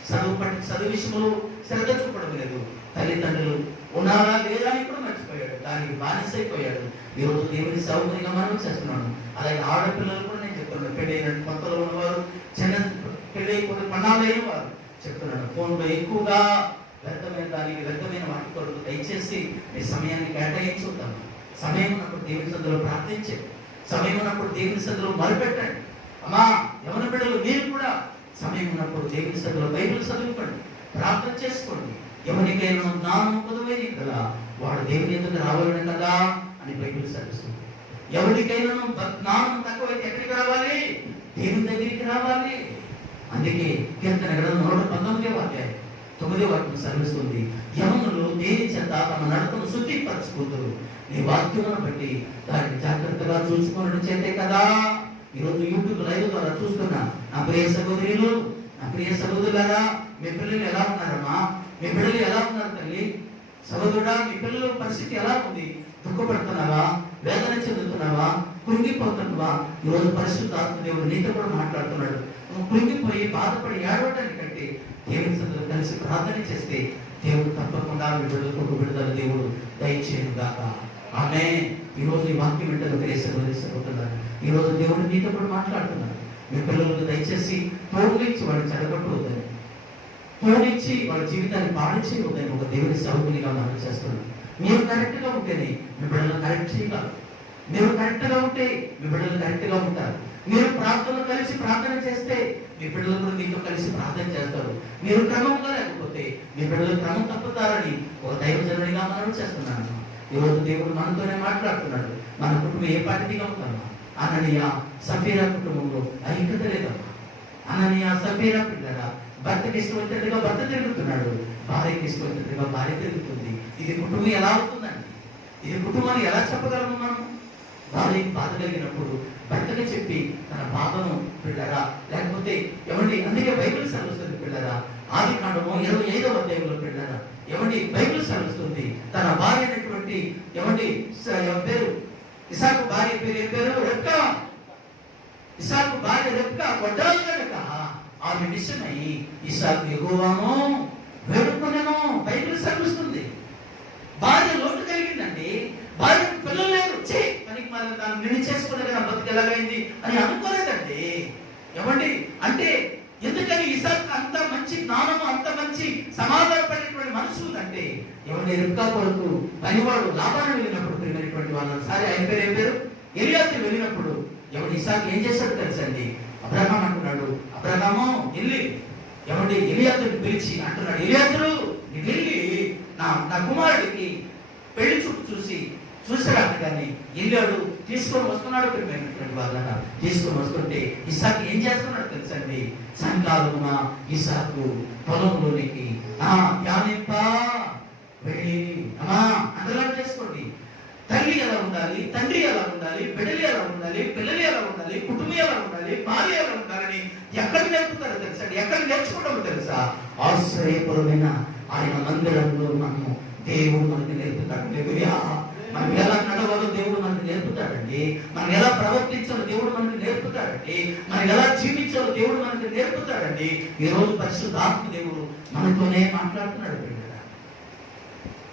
చదువు విషయంలో శ్రద్ధ చూపడం లేదు. తల్లిదండ్రులు ఉన్నారా లేదా అని కూడా మర్చిపోయాడు, దానికి బానిసైపోయాడు. ఈరోజు దేవుని సౌకర్యంగా మనం చేస్తున్నాను. అలాగే ఆడపిల్లలు కూడా నేను చెప్తున్నాను, పెళ్ళైన కొత్తలో ఉన్నవారు, చిన్న పెళ్ళైపోతే పన్నాలైన వారు చెప్తున్నాను, ఫోన్లో ఎక్కువగా వ్యర్థమైన వాటి కొరకు దయచేసి మీ సమయాన్ని కేటాయించుకుంటాం. సమయం ఉన్నప్పుడు దేవుని సందులో ప్రార్థించండి, సమయం ఉన్నప్పుడు దేవుని సందులో మొదలుపెట్టండి. అమ్మా యవన బిడ్డలు మీరు కూడా సమయం ఉన్నప్పుడు దేవుని సందులో బైబిల్ చదువుకోండి, ప్రార్థన చేసుకోండి. ఎవరికైనా జ్ఞానం పొదువైన కదా వాడు దేవుని ఎందుకు రావాలని కదా అని బైబిల్ చదువుతుంది. ఎవరికైనా జ్ఞానం తక్కువైతే ఎక్కడికి రావాలి? దేవుని దగ్గరికి రావాలి. అందుకే కీర్తన గ్రంథం 119వ అధ్యాయం 9వ వాక్యం చదివిస్తుంది, యవనులు దేని చేత తమ నడకను శుద్ధిపరచుకుంటారు, నీ వాక్యమును బట్టి దాన్ని జాగ్రత్తగా చూసుకోవడం చేతే కదా. ఈరోజు యూట్యూబ్ లైవ్ ద్వారా చూస్తున్నా నా ప్రియ సహోదరులు, నా ప్రియ సహోదరులారా, మీ పిల్లలు ఎలా ఉన్నారమ్మా? మీ బిడ్డలు ఎలా ఉన్నారు తల్లి? సహోదరుడా, మీ పిల్లల పరిస్థితి ఎలా ఉంది? దుఃఖపడుతున్నావా? వేదన చెందుతున్నావా? కృంగిపోతున్నావా? ఈరోజు పరిశుద్ధాత్మ దేవుడు నీతో కూడా మాట్లాడుతున్నాడు. నువ్వు కృంగిపోయి బాధపడి ఏడవటానికంటే దేవుని సందులో కలిసి ప్రార్థన చేస్తే దేవుడు తప్పకుండా మీ బిడ్డలకు విడుదల దేవుడు దయచేయను గాక. ఆమేన్. ఈరోజు ఈ వాక్యం వింటూ తెలియసబోతున్నారు. ఈరోజు దేవుడు నీతో కూడా మాట్లాడుతున్నారు. మీ పిల్లలకు దయచేసి తోడునిచ్చి వాళ్ళు చెడగొట్టవద్దని, తోడిచ్చి వాళ్ళ జీవితాన్ని పాడు చేయవద్దని ఒక దేవుని సౌకర్యంగా మనం చేస్తున్నాం. మీరు కరెక్ట్ గా ఉంటేనే మీ బిడ్డలు కరెక్ట్ చేయాలి. మీరు కరెక్ట్ గా ఉంటే మీ బిడ్డలు కరెక్ట్ గా ఉంటారు. మీరు ప్రార్థనలు కలిసి ప్రార్థన చేస్తే మీ బిడ్డలు కూడా మీతో కలిసి ప్రార్థన చేస్తారు. మీరు క్రమంగా లేకపోతే మీ బిడ్డలు క్రమం తప్పుతారని ఒక దైవజనుడిగా మనం చేస్తున్నాను. ఈరోజు దేవుడు మనతోనే మాట్లాడుతున్నాడు. మన కుటుంబం ఏ పార్టీగా ఉందమ్మా? అననీయ సఫీరా కుటుంబంలో ఐక్యత లేదమ్మా. అననీయ సఫీరా పిల్లల భర్తకి ఇష్టమైనట్టుగా భర్త తిరుగుతున్నాడు, భార్యకి ఇష్టమైనట్టుగా భార్య తిరుగుతుంది. ఇది కుటుంబం ఎలా అవుతుందండి? ఇది కుటుంబాన్ని ఎలా చెప్పగలము మనం? భార్యకి బాధ కలిగినప్పుడు భర్తగా చెప్పి తన బాధను పిల్లరా, లేకపోతే ఎవరి అందుకే బైబిల్ చదువుతుంది పిల్లరా. ఆదికాండము 25వ అధ్యాయంలో పిల్లరా ఎవరి బైబిల్ చదువుతుంది తన భార్య అయినటువంటి ఎవరి పేరు ఇసాకు భార్య పేరు ఏం పేరు? రెబ్కా. ఇసాకు భార్య రెబ్కా వడ్డాలు కనుక ఆమె విషయమై ఇసాకు యెహోవాను వేడుకొనెను. బైబిల్ చదువుతుంది. భార్య లోటు కలిగిందండి, భార్య పిల్లలు లేరు, పనికి మరి దాన్ని నిన్ను చేసుకునే కదా బతుకు ఎలాగైంది అని అనుకోలేదండి. ఏమండి అంటే ఎందుకని ఇసాకు అంత మంచి జ్ఞానము, అంత మంచి సమాధానపడేటువంటి మనసు ఉందంటే ఎవరి రెబ్కా కొడుకు పనివాడు లాభాన్ని వెళ్ళినప్పుడు తిరిగినటువంటి వాళ్ళు సరే ఆయన పేరు ఏం పేరు? ఎలియాజరు వెళ్ళినప్పుడు ఎవరి ఇసాకు ఏం చేశాడు తెలుసండి? అబ్రహాం అంటున్నాడు, అబ్రహాము వెళ్ళి ఎవరి ఎలియాజరుని పిలిచి అంటున్నాడు, ఎలియాజరు నీకు వెళ్ళి నా కుమారుడికి పెళ్లి చూపు చూసాడు కానీ వెళ్ళాడు, తీసుకొని వస్తున్నాడు. వాళ్ళ తీసుకొని వస్తుంటే ఇసాకు ఏం చేస్తున్నాడు తెలుసండి? సాయంకాలమున ఇసాకు పొలంలోనికి ధ్యానింప వెళ్ళి అండర్లైన్ చేసుకోండి. తల్లి ఎలా ఉండాలి, తండ్రి ఎలా ఉండాలి, బిడ్డలు ఎలా ఉండాలి, పిల్లలు ఎలా ఉండాలి, కుటుంబం ఎలా ఉండాలి, భార్య ఎలా ఉండాలని ఎక్కడ నేర్పుతారో తెలుసా? ఎక్కడ నేర్చుకుంటామో తెలుసా? ఆశ్చర్యపరమైన ఆయన మందిరంలో మనము దేవుడు మనకి నేర్పుతాడు. మనం ఎలా నడవాలో దేవుడు మనకి నేర్పుతాడండి. మనం ఎలా ప్రవర్తించాలో దేవుడు మనకి నేర్పుతాడండి. మనం ఎలా జీవించాలో దేవుడు మనకి నేర్పుతాడండి. ఈ రోజు పరిశుద్ధాత్మ దేవుడు మనతోనే మాట్లాడుతున్నాడు. బిడ్డరా,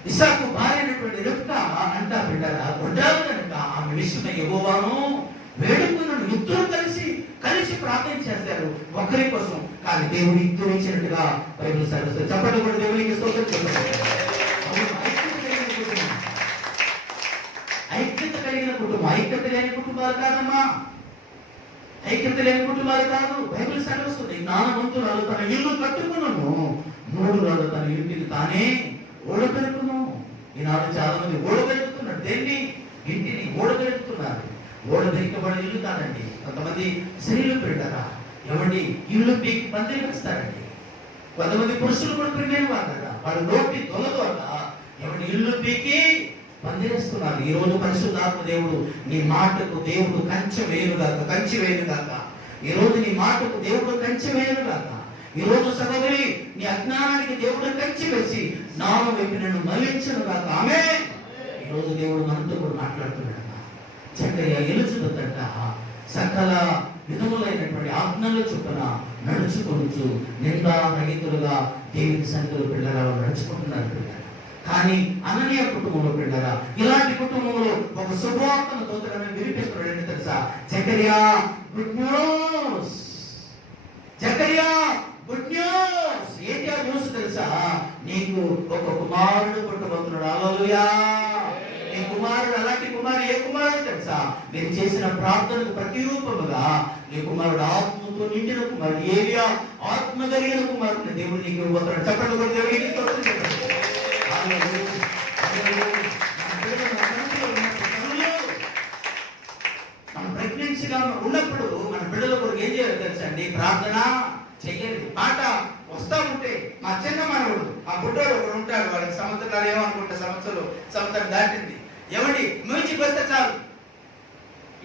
ఇసాకు భార్య అయినటువంటి రెబ్కా అంటా బిడ్డరా, వడ్డాలు కనుక ఆమె విషయమై యెహోవాను వేడుకున్నాడు. ఇద్దరు కలిసి ప్రార్థన చేశారు ఒకరి కోసం. కానీ దేవుడు ఇద్దరు ఇచ్చినట్టుగా బైబిల్ చదువుతారు. చెప్పండి కూడా దేవునికి స్తోత్రం చెప్పండి. ఐక్యత కలిగిన కుటుంబం, ఐక్యత లేని కుటుంబాలు కాదమ్మా, ఐక్యత లేని కుటుంబాలు కాదు. బైబిల్ చదువుతుంది, జ్ఞానవంతురాలు తన ఇల్లు కట్టుకున్నాను, 3 రోజులు తన ఇంటిని తానే ఓడబెడుకును. ఈనాడు చాలా మంది ఓడబెడుతున్నారు. దేన్ని? ఇంటిని ఓడబెడుతున్నారు. ఓడబెట్టబడిన ఇల్లు కాదండి. కొంతమంది స్త్రీలు పెట్టారా ఎవరి ఇల్లు పీకి పందిరి వేస్తారండి. కొంతమంది పురుషులు కూడా ప్రిమైన వారు కదా, వాళ్ళ నోటి దొంగతోట ఎవరి ఇల్లు పీకి పందిరేస్తున్నారు. ఈ రోజు పరిశుద్ధాత్మ దేవుడు నీ మాటకు దేవుడు కంచె వేయుగాక. ఈ రోజు నీ మాటకు దేవుడు కంచె వేయుగాక. ఈ రోజు సహోదరి నీ అజ్ఞానానికి దేవుడు కంచె వేసి నామ వైపు నన్ను మళ్లించను గాక. ఆమేన్. ఈ రోజు దేవుడు మనతో కూడా మాట్లాడుతున్నాడు. చక్కగా ఎలుచుదంట సకల విధములైనటువంటి ఆజ్ఞల చొప్పున నడుచుకొనుచు నిందారహితులుగా దేవుని సన్నిధిలో పిల్లల నడుచుకుంటున్నారు పిల్లలు. కానీ అననీయ కుటుంబంలో పిల్లరా, ఇలాంటి కుటుంబంలో ఒక శుభవార్తను తోతరని వినిపిస్తున్నాడు. ఏంటి తెలుసా? Zakaria good news, Zakaria good news. ఏంటి ఆ న్యూస్ తెలుసా? నీకు ఒక కుమారుడు పుట్టబోతున్నాడు. హల్లెలూయా. నీ కుమారుడు అలాంటి కుమారుడు ఏ కుమారుడు తెలుసా? నేను చేసిన ప్రార్థనకు ప్రతిరూపముగా నీ కుమారుడు ఆత్మతో నిండిన కుమారుడు, ఏలియా ఆత్మ కలిగిన కుమారుడు దేవుడు నీకు ఇవ్వబోతున్నాడు. చెప్పండి కూడా దేవుడికి మనం ప్రెగ్నెన్సీగా ఉన్నప్పుడు మన బిడ్డల కొరకు ఏం చేయాలి తెలుసా అండి? ప్రార్థన చెయ్యాలి. మాట వస్తా ఉంటే మా చిన్న మనవుడు ఆ బుడ్డోడు ఒకడు ఉంటాడు, వాడికి సంవత్సరాలు ఏమనుకుంటా సంవత్సరం దాటింది. ఎవడి మ్యూజిక్ వస్తే చాలు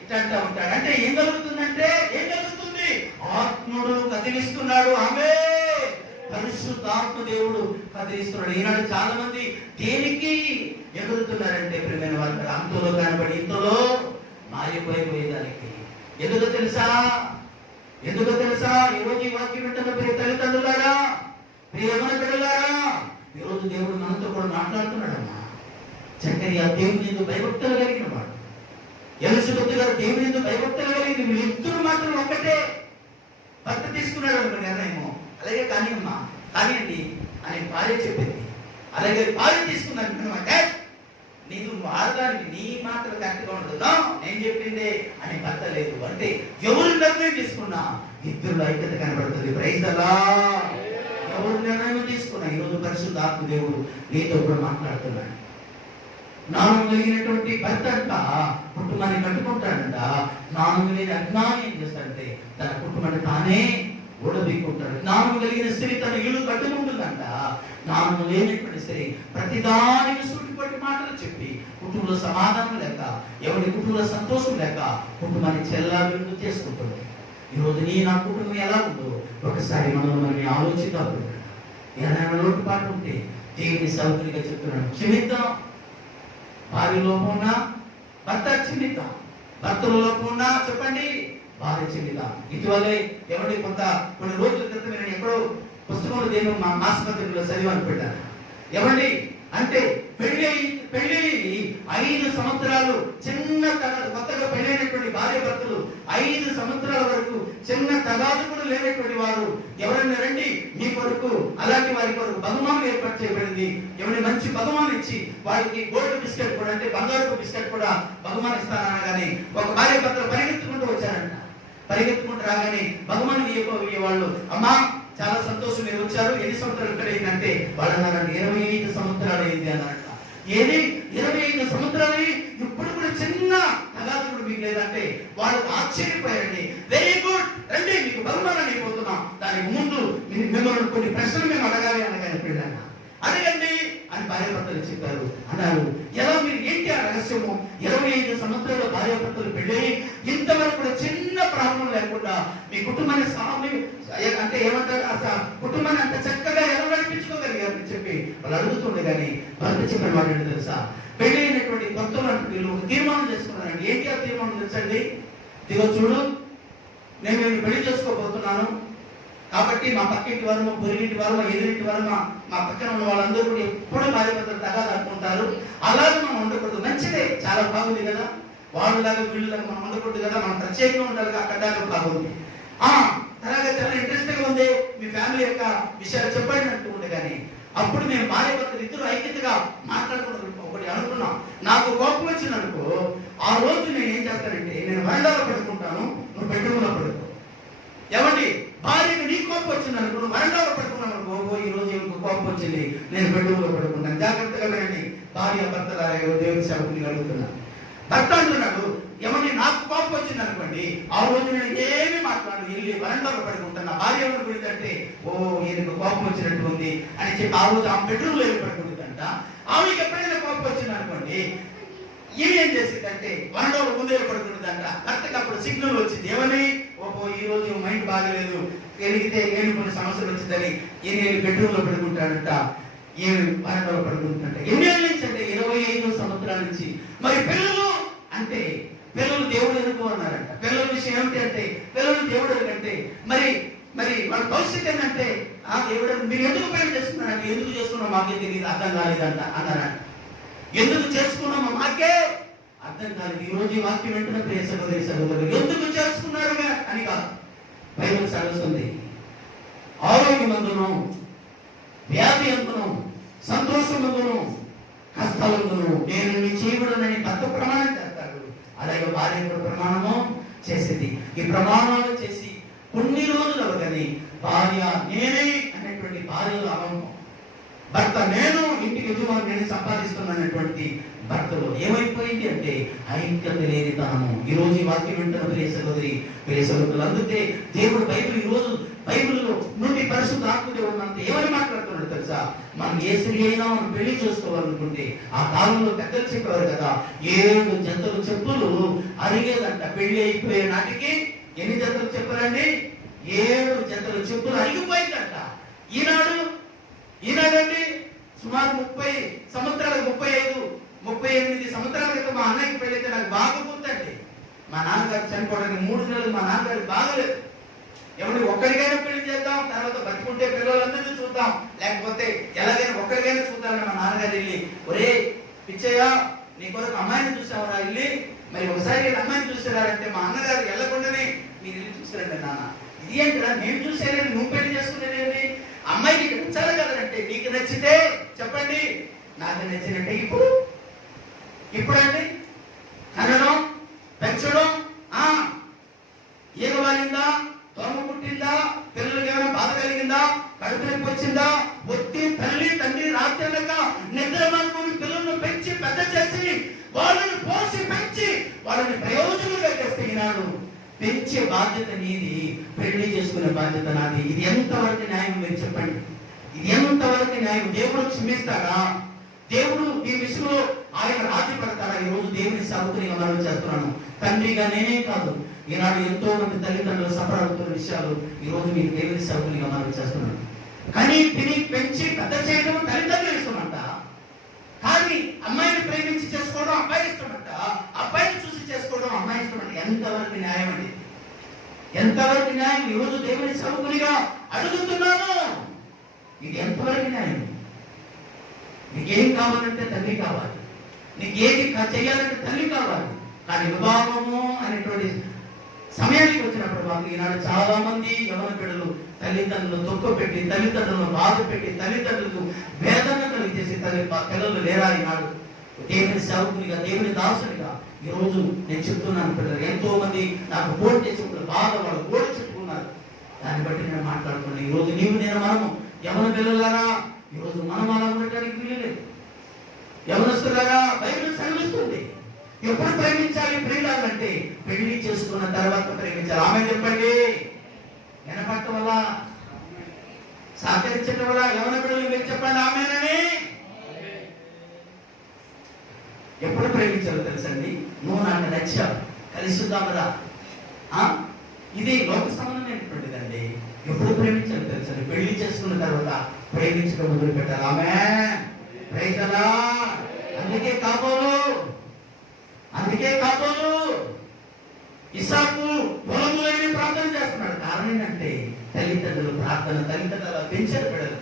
ఇట్లా అంటా ఉంటాడు. అంటే ఏం కలుగుతుందంటే ఏం కలుగుతుంది? ఆత్ముడు కదిలిస్తున్నాడు. ఆమె పరిశుద్ధాత్మ దేవుడు కదిలిస్తున్నాడు. ఈనాడు చాలా మంది దేనికి ఎగురుతున్నారంటే ప్రియమైన వాళ్ళు అంతలో కనబడి ఇంతలో మారిపోయేదానికి. ఎందుకో తెలుసా? ఈరోజు ఈ వాక్యం వింటున్న ప్రియ తల్లిదండ్రులారా, ప్రియమైన బిడ్డలారా, ఈరోజు దేవుడు మనతో కూడా మాట్లాడుతున్నాడమ్మా. చక్కగా దేవుని ఎందుకు భయభక్తులు కలిగిన వాడు, ఎలుసుబెత్తు గారు దేవుని ఎందుకు భయభక్తులు కలిగిన వీళ్ళిద్దరు మాత్రం ఒక్కటే. భర్త తీసుకున్నాడు అనుకో నిర్ణయము, అలాగే కానీ అమ్మా కానివ్వండి అని భార్య చెప్పింది. అలాగే భార్య తీసుకున్నాను నీకు ఆడదానికి నీ మాటలు కరెక్ట్గా ఉండదు, నేను చెప్పిందే అని భర్త లేదు. అంటే ఎవరు నిర్ణయం తీసుకున్నా ఇద్దరు ఐక్యత కనబడుతుంది. Praise the lord. ఎవరు నిర్ణయం తీసుకున్నా ఈరోజు పరిశుద్ధాత్మ దేవుడు నీతో కూడా మాట్లాడుతున్నాడు. నామం కలిగినటువంటి భర్త అంట కుటుంబాన్ని కట్టుకుంటాడంట. నామం లేని అజ్ఞానం ఏం చేస్తాడంటే తన కుటుంబాన్ని తానే ఓడబీక్కుంటాడు. నామం కలిగిన స్త్రీ తన ఇల్లు కట్టుకుంటుందంట. నామం లేనటువంటి స్త్రీ ప్రతిదానికి సూటిపట్టి మాటలు చెప్పి కుటుంబంలో సమాధానం లేక, ఎవరి కుటుంబంలో సంతోషం లేక కుటుంబాన్ని చెల్లాబిల్లు చేసుకుంటుంది. ఈరోజు నా కుటుంబం ఎలా ఉందో ఒకసారి మనం ఆలోచిద్దాం. ఏదైనా లోటుపాటు ఉంటే దేవుని సౌకర్యంగా చెప్తున్నాడు, క్షమిద్దాం. భార్య లోపం ఉన్నా భర్త క్షమిద్దాం, భర్తల లోపం ఉన్నా చెప్పండి భార్య క్షమిద్దాం. ఇటీవలే కొన్ని రోజుల క్రితం నేను ఎక్కడో పుస్తకంలో నేను మా ఆసుపత్రిలో చదివాను పెట్టాను. ఏమండి అంటే పెళ్లి 5 సంవత్సరాలు చిన్న కొత్తగా పెళ్ళైనటువంటి భార్య భర్తలు 5 సంవత్సరాల వరకు చిన్న తగాదు కూడా లేనటువంటి వారు ఎవరైనా రండి మీ కొరకు అలాంటి వారి కొరకు బహుమానం ఏర్పాటు చేయబడింది. ఎవరైనా మంచి బహుమానం ఇచ్చి వారికి గోల్డ్ బిస్కెట్ కూడా అంటే బంగారు బిస్కెట్ కూడా బహుమానం ఇస్తానగానే ఒక భార్య భర్తలు పరిగెత్తుకుంటూ వచ్చారంట. పరిగెత్తుకుంటూ రాగానే బహుమానం ఇయ్యే వాళ్ళు, అమ్మా చాలా సంతోషం మీరు వచ్చారు, ఎన్ని సంవత్సరాలు ఇక్కడ అయిందంటే వాళ్ళు అన్నారంటే 25 సంవత్సరాలు అయింది అన్నారంట. ఏది 25 సంవత్సరాలు ఇప్పుడు కూడా చిన్న తగాదు కూడా మీకు లేదంటే వాళ్ళు ఆశ్చర్యపోయారండి. వెరీ గుడ్, రండి మీకు బహుమానాన్ని అయిపోతున్నాం, దానికి ముందు మిమ్మల్ని కొన్ని ప్రశ్నలు మేము అడగాలి అనగానే పెళ్ళాక అడగండి అని భార్యాభర్తలు చెప్పారు. అన్నారు ఎలా మీరు ఏంటి ఆ రహస్యము? 25 సంవత్సరాల భార్యాభర్తలు పెళ్ళి ఇంతవరకు కూడా చిన్న ప్రాబ్లం లేకుండా మీ కుటుంబాన్ని అంటే ఏమంటారు కుటుంబాన్ని అంత చక్కగా ఎలా నడిపించుకోగలిగారు అని చెప్పి వాళ్ళు అడుగుతుండే. కానీ భర్త చెప్పిన మాట ఏంటి తెలుసా? పెళ్లి అయినటువంటి కొత్తలు అంటే వీళ్ళు ఒక తీర్మానం చేసుకున్నారండి. ఏంటి ఆ తీర్మానం తెలుసండి? ఇదిగో చూడు, నేను పెళ్లి చేసుకోబోతున్నాను కాబట్టి మా పక్కింటి వారు, మా పొరిగింటి వారు, మా ఎదురింటి వారు, మా పక్కన ఉన్న వాళ్ళందరూ కూడా ఎప్పుడూ భార్యాభర్తలు తగాదు అనుకుంటారు. అలాగే మనం ఉండకూడదు. మంచిదే, చాలా బాగుంది కదా, వాళ్ళలాగా వీళ్ళలాగా మనం ఉండకూడదు కదా, మనం ప్రత్యేకంగా ఉండాలి. అక్కడ దాకా బాగుంది, అలాగే చాలా ఇంట్రెస్టింగ్ ఉంది, మీ ఫ్యామిలీ యొక్క విషయాలు చెప్పండి అంటూ ఉండే. కానీ అప్పుడు మేము భార్యాభర్తలు ఇద్దరు ఐక్యతగా మాట్లాడుకున్నాం. ఒకటి అనుకున్నాం, నాకు కోపం వచ్చింది అనుకో, ఆ రోజు నేను ఏం చేస్తానంటే నేను వరండాలో పడుకుంటాను, నువ్వు బెడ్రూమ్లో పడుకో. ఏమండి భార్యకు నీ కోపం వచ్చింది అనుకో, నువ్వు వరండాలో పడుకున్నాను అనుకో, ఈ రోజు ఎవరికి కోపం వచ్చింది నేను బెడ్రూమ్లో పడుకుంటాను. జాగ్రత్తగా వినండి భార్య భర్తల దేవుని సేవకుని అడుగుతున్నాను. భర్త అంటున్నాడు ఏమని నాకు కోపం వచ్చింది అనుకోండి, ఆ రోజు నేను ఏమి మాట్లాడు వెళ్ళి వరండాలో పడుకుంటాను. నా భార్య ఎవరి గురించి అంటే, ఓ ఈయనకు కోపం వచ్చినట్టు ఉంది అని చెప్పి ఆ రోజు ఆమె బెడ్రూమ్లో వెళ్ళి పడుకుంటుందంట. ఆమెకి ఎప్పుడైనా కోపం వచ్చింది అనుకోండి, ఈమె ఏం చేసిందంటే వరండాలో ముందే పడుకుంటుందంట. కరెక్ట్గా అప్పుడు సిగ్నల్ వచ్చింది, ఏమని, ఓహో ఈ రోజు మైండ్ బాగలేదు, వెలిగితే ఏమి కొన్ని సమస్యలు వచ్చిందని ఈయన బెడ్రూమ్ లో పడుకుంటాడంట, ఏమి వరండాలో పడుకుంటుంట. ఎన్ని ఏళ్ళ నుంచి అంటే 25 సంవత్సరాల నుంచి. మరి పిల్లలు అంటే పిల్లలు దేవుడు ఎందుకు అన్నారంట. పిల్లల విషయం ఏమిటి అంటే పిల్లలు దేవుడు ఎందుకంటే మరి వాళ్ళ భవిష్యత్ ఏంటంటే ఆ దేవుడు మీరు ఎందుకు పెళ్లి చేసుకున్నారంటే, ఎందుకు చేసుకున్నాం మాకే తెలియదు, అర్థం కాలేదంట అన్నారంట. ఎందుకు చేసుకున్నామో మాకే అర్థం కాలేదు. ఈ రోజు ఈ వాక్యం వెంటనే ప్రియ సహోదరి సహోదరులు, ఎందుకు చేసుకున్నారుగా అని కాదు, బైబిల్ చదువుతుంది. ఆరోగ్యమందును, వ్యాధి అందును, సంతోషమందును, కష్టాలందును నేను నీ చేయబడనని భర్త ప్రమాణం చేస్తాడు. అలాగే భార్య కూడా ప్రమాణము చేసింది. ఈ ప్రమాణాలు చేసి కొన్ని రోజులు అవగానే భార్య నేనే అనేటువంటి భార్యలు అవము, భర్త నేను ఇంటికి యజమాని నేను సంపాదిస్తున్నానటువంటి భర్తలో ఏమైపోయింది అంటే ఐక్యత లేని తనము. ఈ రోజు ఈ వాక్యం వింటున్న ప్రియ సహోదరి ప్రియ సహోదరులు, అందుకే దేవుడు బైబిల్ ఈ రోజు బైబిల్లో నుండి పరిశుద్ధ ఆత్మదేవుడు మనతో ఏమని మాట్లాడుతున్నాడు తెలుసా? మనం ఏ స్త్రీ అయినా మనం పెళ్లి చేసుకోవాలనుకుంటే ఆ కాలంలో పెద్దలు చెప్పేవారు కదా, 7 జతలు చెప్పులు అరిగేదంట. పెళ్లి అయిపోయే నాటికి ఎన్ని జతలు చెప్పారండి? 7 జతలు చెప్పులు అరిగిపోయిందంట. ఈనాడండి సుమారు 30 సంవత్సరాలకు 38 సంవత్సరాల క్రితం మా అన్నయ్యకి పెళ్ళైతే నాకు బాగా గుర్తండి. మా నాన్నగారు చనిపోవడానికి 3 నెలలు మా నాన్నగారికి బాగలేదు. ఏమంటే ఒక్కడికైనా పెళ్లి చేద్దాం, తర్వాత బతుకుంటే పిల్లలందరినీ చూద్దాం, లేకపోతే ఎలాగైనా ఒక్కడికైనా చూద్దామని మా నాన్నగారు వెళ్ళి, ఒరే పిచ్చయ్య నీ కొరకు అమ్మాయిని చూసావరా వెళ్ళి, మరి ఒకసారి అమ్మాయిని చూసారంటే మా అన్నగారు వెళ్ళకుండానే మీరు వెళ్ళి చూసారండి. నాన్న ఇది ఏంటరా, నేను చూసేది నువ్వు పెళ్లి చేసుకునేది, అమ్మాయికి ఇక్కడ నచ్చాలి కదంటే, నీకు నచ్చితే చెప్పండి, నాకు నచ్చినట్టే ఇప్పుడండి కనడం పెంచడం, ఈగ వాలిందా, దోమ పుట్టిందా, పిల్లలకి ఏమైనా బాధ కలిగిందా, కడుపు నొప్పి వచ్చిందా, ఒత్తి తల్లి తండ్రి రాత్రిక నిద్ర మానుకొని పిల్లలను పెంచి పెద్ద చేసి వాళ్ళని పోసి పెంచి వాళ్ళని ప్రయోజనంగా చేస్తే ఈనాడు పెంచే బాధ్యత నీది, పెళ్లి చేసుకునే బాధ్యత నాది. ఇది ఎంతవరకు న్యాయం మీరు చెప్పండి? ఇది ఎంతవరకు న్యాయం? దేవుడు క్షమిస్తాడా? దేవుడు ఈ విషయంలో ఆయన రాజీ పడతాడా? ఈ రోజు దేవుని సౌకర్యంగా మనం చేస్తున్నాను. తండ్రిగా నేనే కాదు, ఈనాడు ఎంతో మంది తల్లిదండ్రులు సఫర్ అవుతున్న విషయాలు ఈ రోజు మీకు దేవుని సౌకర్యంగా మనం చేస్తున్నాను. కానీ తిని పెంచి పెద్ద చేయడం తల్లిదండ్రులు ఇష్టమంట, కానీ అమ్మాయిని ప్రేమించి చేసుకోవడం అబ్బాయి ఇష్టమంట, అబ్బాయిని చూసి చేసుకోవడం అమ్మాయి ఇష్టమంట. ఎంతవరకు న్యాయం అండి? ఎంతవరకు న్యాయం? ఈ రోజు దేవుని సౌకర్యంగా అడుగుతున్నాను, ఇది ఎంతవరకు న్యాయం? నీకేం కావాలంటే తల్లి కావాలి, నీకేది చేయాలంటే తల్లి కావాలి. కానీ వివాహము అనేటువంటి సమయానికి వచ్చినప్పుడు మాకు ఈనాడు చాలా మంది యవన బిడ్డలు తల్లిదండ్రులు తొక్కపెట్టి, తల్లిదండ్రులను బాధ పెట్టి, తల్లిదండ్రులకు వేదన కలిగేసి పిల్లలు లేరా? ఈనాడు దేవుని సేవకునిగా, దేవుని దాసునిగా ఈ రోజు నేను చెప్తున్నాను. పిల్లలు ఎంతో మంది నాకు ఫోన్ చేసి బాధ వాళ్ళు కూడా చెప్పుకున్నారు. దాన్ని బట్టి నేను మాట్లాడుతున్నాను. ఈ రోజు నీవు నేను మనము యవన పిల్లలారా, ఈ రోజు మనం అలా ఉండటానికి వీలులేదు. యవనస్తులారా బైబిల్ సెలవిస్తుంది ఎప్పుడు ప్రేమించాలి ప్రియులాలంటే పెళ్లి చేసుకున్న తర్వాత ప్రేమించాలి. ఆమె చెప్పండి, వినపడటం వల్ల సహకరించడం వల్ల యవన బిడ్డలు మీరు చెప్పండి ఆమెనని. ఎప్పుడు ప్రేమించాలో తెలుసండి? నువ్వు నాకు నచ్చావు, కలిసి ఉందామరా, ఇది లోక సంబంధమైనటువంటిదండి. ఎప్పుడు ప్రేమించాలో తెలుసండి? పెళ్లి చేసుకున్న తర్వాత ప్రేమించడం మొదలు పెట్టాలి. ఆమె ప్రేమించాలా? అందుకే కాబోలు ఇసాకు పొలములని ప్రార్థన చేస్తున్నాడు. కారణం ఏంటంటే తల్లిదండ్రులు ప్రార్థన, తల్లిదండ్రులు పెంచారు బిడ్డలు.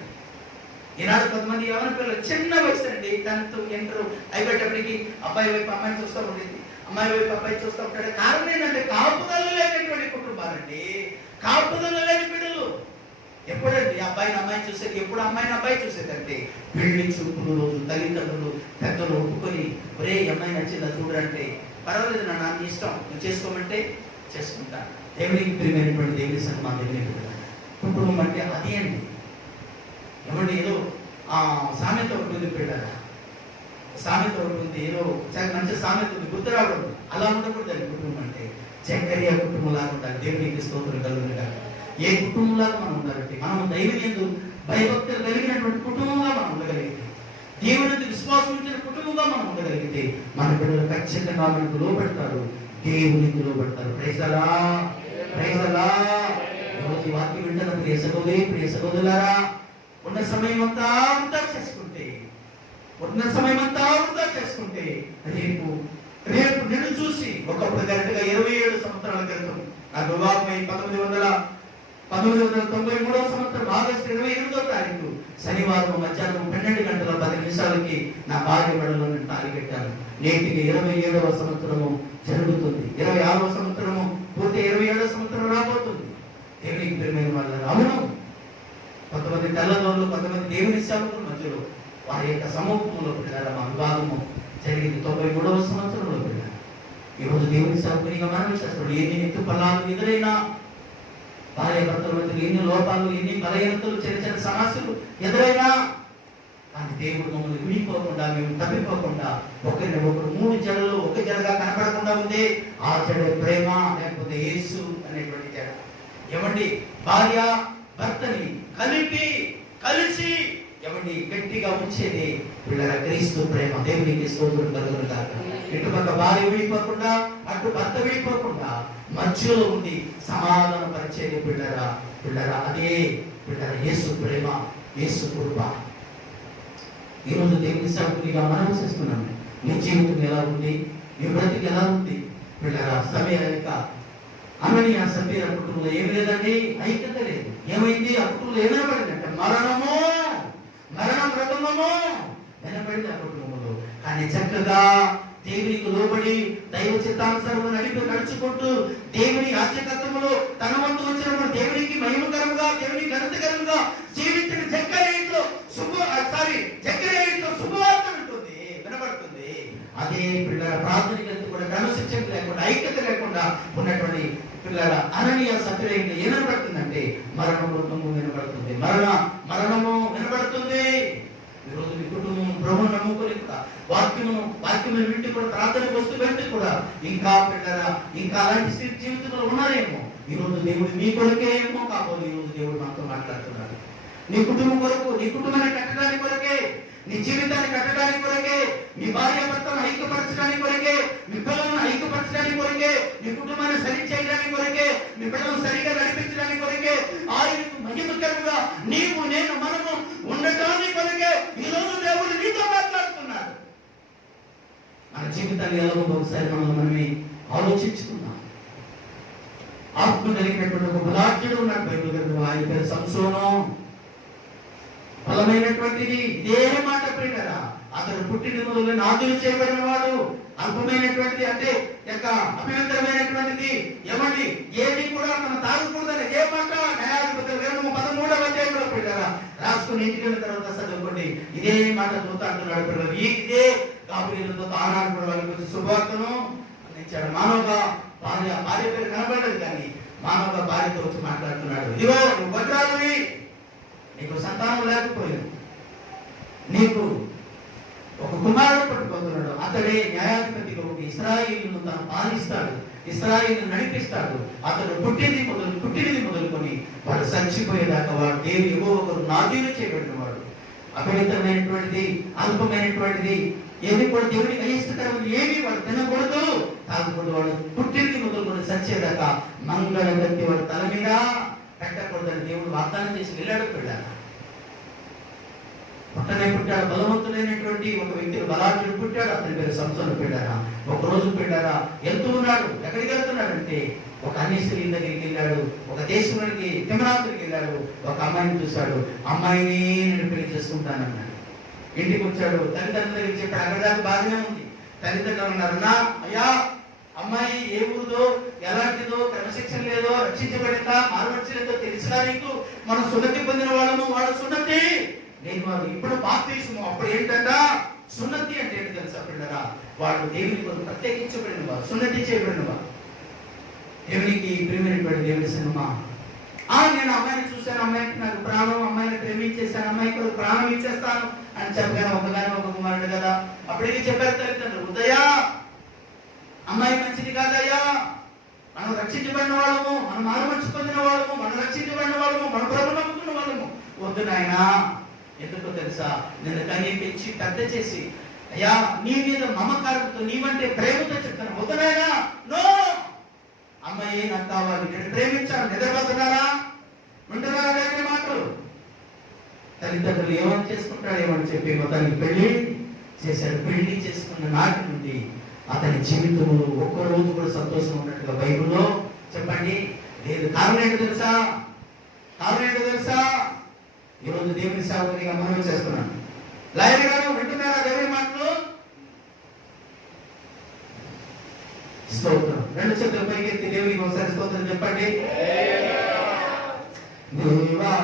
ఈనాడు కొంతమంది యవన పిల్లలు చిన్న వయసు అండి, 10th ఇంటర్ అయిపోయేటప్పటికి అబ్బాయి వైపు అమ్మాయిని చూస్తూ ఉండేది, అమ్మాయి వైపు అబ్బాయి చూస్తూ ఉంటాడు. కారణం ఏంటంటే కాపుదల లేనటువంటి కుటుంబాలండి, కాపుదల లేని బిడ్డలు. ఎప్పుడండి అబ్బాయిని అమ్మాయి చూసేది? ఎప్పుడు అమ్మాయిని అబ్బాయి చూసేదంటే పెళ్లి చూపులు రోజు తల్లిదండ్రులు పెద్దలు ఒప్పుకొని, ఒరే అమ్మాయి నచ్చిందా చూడంటే, పర్వాలేదు నాన్న నీ ఇష్టం, నువ్వు చేసుకోమంటే చేసుకుంటా. దేవునికి ప్రియమైనటువంటి దేవుని సన్మాన దేవుని కుటుంబం అంటే అది అండి. ఏమంటే ఏదో సామెత ఒకటి ఉంది, పెట్టారా సామెత ఒకటి ఉంది, ఏదో మంచి సామెత ఉంది, గుర్తు రావడం అలా ఉండకూడదు కుటుంబం అంటే. జకరియా కుటుంబం లాగా ఉండాలి. దేవునికి స్తోత్రం కలుగునుగా. ఏ కుటుంబంలాగా మనం ఉండాలంటే మనం దైవం యందు భయభక్తులు కలిగినటువంటి కుటుంబంగా మనం ఉండగలిగితే, దేవుని విశ్వాసం ఉంచిన కుటుంబంగా మనం ఉండగలిగితే మన బిడ్డలు ఖచ్చితంగా మనకు లోబడతారు, దేవునికి లోబడతారు. Praise the lord. ఈ వాక్యం వింటున్న ప్రియ సహోదరి, ప్రియ సహోదరులారా, ఉన్న సమయం అంతా వృధా చేసుకుంటే రేపు నిన్ను చూసి, ఒకప్పుడు కరెక్ట్గా 27 సంవత్సరాల క్రితం నాకు వివాహమై 1993 సంవత్సరం ఆగస్టు 28వ తారీఖు శనివారం మధ్యాహ్నం 12 గంటల 10 నిమిషాలకి నా భార్య మెడలో నేను తాళి కట్టాను. నేటికి 27వ సంవత్సరము జరుగుతుంది. 26వ సంవత్సరము పూర్తి 27వ సంవత్సరం రాబోతుంది. దేవునికి ప్రియమైన వాళ్ళ అవును, కొంతమంది తెల్లదోళ్ళు, కొంతమంది దేవుని సేవకుల మధ్యలో వారి యొక్క సమూహంలో పెట్టారు. మా వివాహము జరిగింది 93వ సంవత్సరంలో పెట్టారు. ఈరోజు దేవుని సేవకునిగా మనం చేస్తాడు. ఎన్ని ఎత్తు పల్లాలు ఎదురైనా, భార్య భర్తల మధ్య ఎన్ని లోపాలు, ఎన్ని బలహీనతలు, చిన్న చిన్న సమస్యలు ఎదురైనా, కానీ దేవుడు మమ్మల్ని విడిపోకుండా, మేము తప్పిపోకుండా, ఒకరిని ఒకరు 3 జడలు ఒక జడగా కనపడకుండా ఉంది. ఆ జడ ప్రేమ, లేకపోతే యేసు అనేటువంటి జడ. ఏమండి, భార్య భర్తని కలిసి ఏమండి గట్టిగా ఉంచేది పిల్లల క్రీస్తు ప్రేమ. దేవునికి స్తోత్రం కలుగునుగాక. ఇటుపక్క భార్య విడిపోకుండా, అటు భర్త విడిపోకుండా మధ్యలో ఉండి సమాధాన పరిచేది పిల్లరా అదే పిల్లల యేసు ప్రేమ, యేసు కృప. ఈరోజు దేవుని సేవకునిగా మనం చేస్తున్నాను. నీ జీవితం ఎలా ఉంది, నీ బ్రతికి ఎలా ఉంది పిల్లరా? సమయ యొక్క అననీయ సభ్యుల కుటుంబంలో ఏమి లేదండి, ఐక్యత లేదు. ఏమైంది? ఆ కుటుంబంలో ఏమైపడిందంటే మరణం రథమము వినపడింది ఆ కుటుంబంలో. కానీ చక్కగా దేవునికి లోబడి దైవ చిత్తానుసారం నడుచుకుంటూ దేవుని ఆశ్చర్యత్వములో తన వంతు వచ్చినప్పుడు దేవునికి మహిమకరంగా, దేవునికి ఘనతకరంగా జీవించిన జకరియా ఇంట్లో శుభవార్త ఉంటుంది, వినబడుతుంది. అదే పిల్లల ప్రాథమికత కూడా క్రమశిక్షణ లేకుండా, ఐక్యత లేకుండా ఉన్నటువంటి పిల్లల అననీయ సత్యరేఖ ఏం వినబడుతుందంటే మరణము వినబడుతుంది, మరణము వినబడుతుంది. ఈరోజు మీ కుటుంబం ప్రభువును నమ్ముకొని కూడా వాక్యమును వింటూ కూడా ప్రార్థనకు వస్తూ వెంటనే కూడా ఇంకా పిల్లరా ఇంకా అలాంటి జీవితంలో ఉన్నారేమో. ఈరోజు దేవుడు మీ కొరకే ఏమో కాబోదు. ఈరోజు దేవుడు మనతో మాట్లాడుతున్నాడు. నీ కుటుంబం కొరకు, నీ కుటుంబాన్ని కట్టడానికి కొరకే, నీ జీవితాన్ని కట్టడానికి కొరకే, నీ భార్య భర్తను ఐక్యపరచడానికి కొరకే, మీ పిల్లలను ఐక్యపరచడానికి కొరకే, నీ కుటుంబాన్ని సరి చేయడానికి కొరకే, మీ పిల్లలను సరిగా నడిపించడానికి కొరకే, ఆయనకు మహిమకరంగా నీవు నేను మనము ఉండటానికి కొరకే ఈరోజు దేవుడు నీతో మాట్లాడుతున్నాడు. మన జీవితాన్ని ఎలా ఉందో ఒకసారి మనమే ఆలోచించుకున్నాం. ఆత్మ కలిగినటువంటి ఒక బలాఢ్యుడు ఉన్నాడు బైబిల్ గ్రంథంలో. ఆయన పేరు సంసోను. బలమైనటువంటిది ఇదే మాట ప్రియులారా. అతడు పుట్టిన మొదలు నాదులు చేయబడిన వాడు. అల్పమైనటువంటిది అంటే యొక్క అపవిత్రమైనటువంటిది ఏమండి ఏది కూడా మనం తాగకూడదని ఏ మాట న్యాయాధిపతుల గ్రంథము 13వ అధ్యాయంలో ప్రియులారా రాసుకుని ఇంటికి వెళ్ళిన తర్వాత చదువుకోండి. ఇదే మాట దూత అంటున్నాడు పిల్లలు. ఇదే గాబ్రియేలుతో ఆనాడు కూడా వాళ్ళకి వచ్చి శుభవార్తను అందించాడు. మానవ భార్య పేరు కనబడలేదు, కానీ మానవ భార్యతో వచ్చి మాట్లాడుతున్నాడు. ఇదిగో నువ్వు గొడ్రాలువి, నీకు సంతానం లేకపోయింది, నీకు ఒక కుమారుడు పట్టుకోతున్నాడు. అతడే న్యాయాధిపతిగా ఒక ఇశ్రాయేలును తను పాలిస్తాడు, ఇశ్రాయేలును నడిపిస్తాడు. అతడు పుట్టినది మొదలుకొని వాడు చచ్చిపోయేదాకా వాడు దేవుని ఏవో ఒకరు నాదీలు చేయబడిన వాడు. అపవిత్రమైనటువంటిది, అల్పమైనటువంటిది ఏది కూడా దేవుడికి అయిష్టకరమైనది ఏమి వాడు తినకూడదు, తాగకూడదు. వాడు పుట్టినది మొదలుకొని చచ్చేదాకా మంగళ గట్టి వాడు తల మీద పెట్టకూడదని దేవుడు వాగ్దానం చేసి వెళ్ళాడు. పట్టనే పుట్టాడు. బలవంతుడైనటువంటి ఒక వ్యక్తి బలాఢ్యుడు పుట్టాడు. అతని పేరు సంసోను. ఒక రోజు వెళ్తూ ఉన్నాడు. ఎక్కడికి వెళ్తున్నాడంటే ఒక అన్య స్త్రీ దగ్గరికి వెళ్ళాడు. ఒక దేశంలోనికి తిమరాతుడికి వెళ్ళాడు. ఒక అమ్మాయిని చూశాడు. అమ్మాయిని నేను పెళ్లి చేసుకుంటానన్నాడు. ఇంటికి వచ్చాడు. తల్లిదండ్రుల దగ్గరికి చెప్పాడు. అక్కడ దాకా బాగానే ఉంది. తల్లిదండ్రులు ఉన్నారు, నా అయ్యా అమ్మాయి ఏ ఊరిదో, ఎలాంటిదో, క్రమశిక్షణ లేదో, రక్షించబడిందా, మారువచ్చినదో తెలిసినా నీకు? మనం సున్నతి పొందిన వాళ్ళము, వాడు సున్నతి నేను వాడు ఇప్పుడు బాప్తిస్మము. అప్పుడు ఏంటంట సున్నతి అంటే ఏంటి తెలుసా పిల్లరా? వాడు దేవుని కొరకు ప్రత్యేకించబడిన వాడు, సున్నతి చేయబడిన వాడు. దేవునికి ప్రియమైనటువంటి దేవుని సినిమా. నేను అమ్మాయిని చూశాను, అమ్మాయికి నాకు ప్రాణం, అమ్మాయిని ప్రేమించేశాను, అమ్మాయి కొరకు ప్రాణం ఇచ్చేస్తాను అని చెప్పాను. ఒకదాని ఒక కుమారుడు కదా. అప్పటికి చెప్పారు తల్లిదండ్రులు, ఉదయ అమ్మాయి మంచిది కాదయ్యా, మనం రక్షించబడిన వాళ్ళము, మనం మారుమర్చి పొందిన వాళ్ళము, మనం రక్షించబడిన వాళ్ళము, మన ప్రభు నమ్ముకున్న వాళ్ళము. వద్దు నాయనా, ఎందుకో తెలుసా, నిన్ను కనీ పెంచి పెద్ద చేసి అయ్యా నీ మీద మమకారంతో, నీవంటే ప్రేమతో చెప్తాను. వద్దు నాయనా, నో, అమ్మాయి నాకు కావాలి, నేను ప్రేమించాను. నిద్రపోతున్నారా, ఉంటున్నారా దగ్గర మాటలు. తల్లిదండ్రులు ఏమని చేసుకుంటాడు ఏమని చెప్పి మొత్తానికి పెళ్లి చేశాడు. పెళ్లి చేసుకున్న నాటి నుండి అతని జీవితంలో ఒక్కో రోజు కూడా సంతోషం ఉన్నట్టుగా బైబిల్లో చెప్పండి లేదు. కారణం ఏంటో తెలుసా? కారణం ఏంటో తెలుసా? ఈరోజు దేవుని సేవకునిగా మనం చేస్తున్నాను. లైవ్ గారు వింటున్నారా దేవుని మాటలు? స్తోత్రం. రెండు చేతుల పైకెత్తి దేవునికి ఒకసారి స్తోత్రం చెప్పండి. దేవా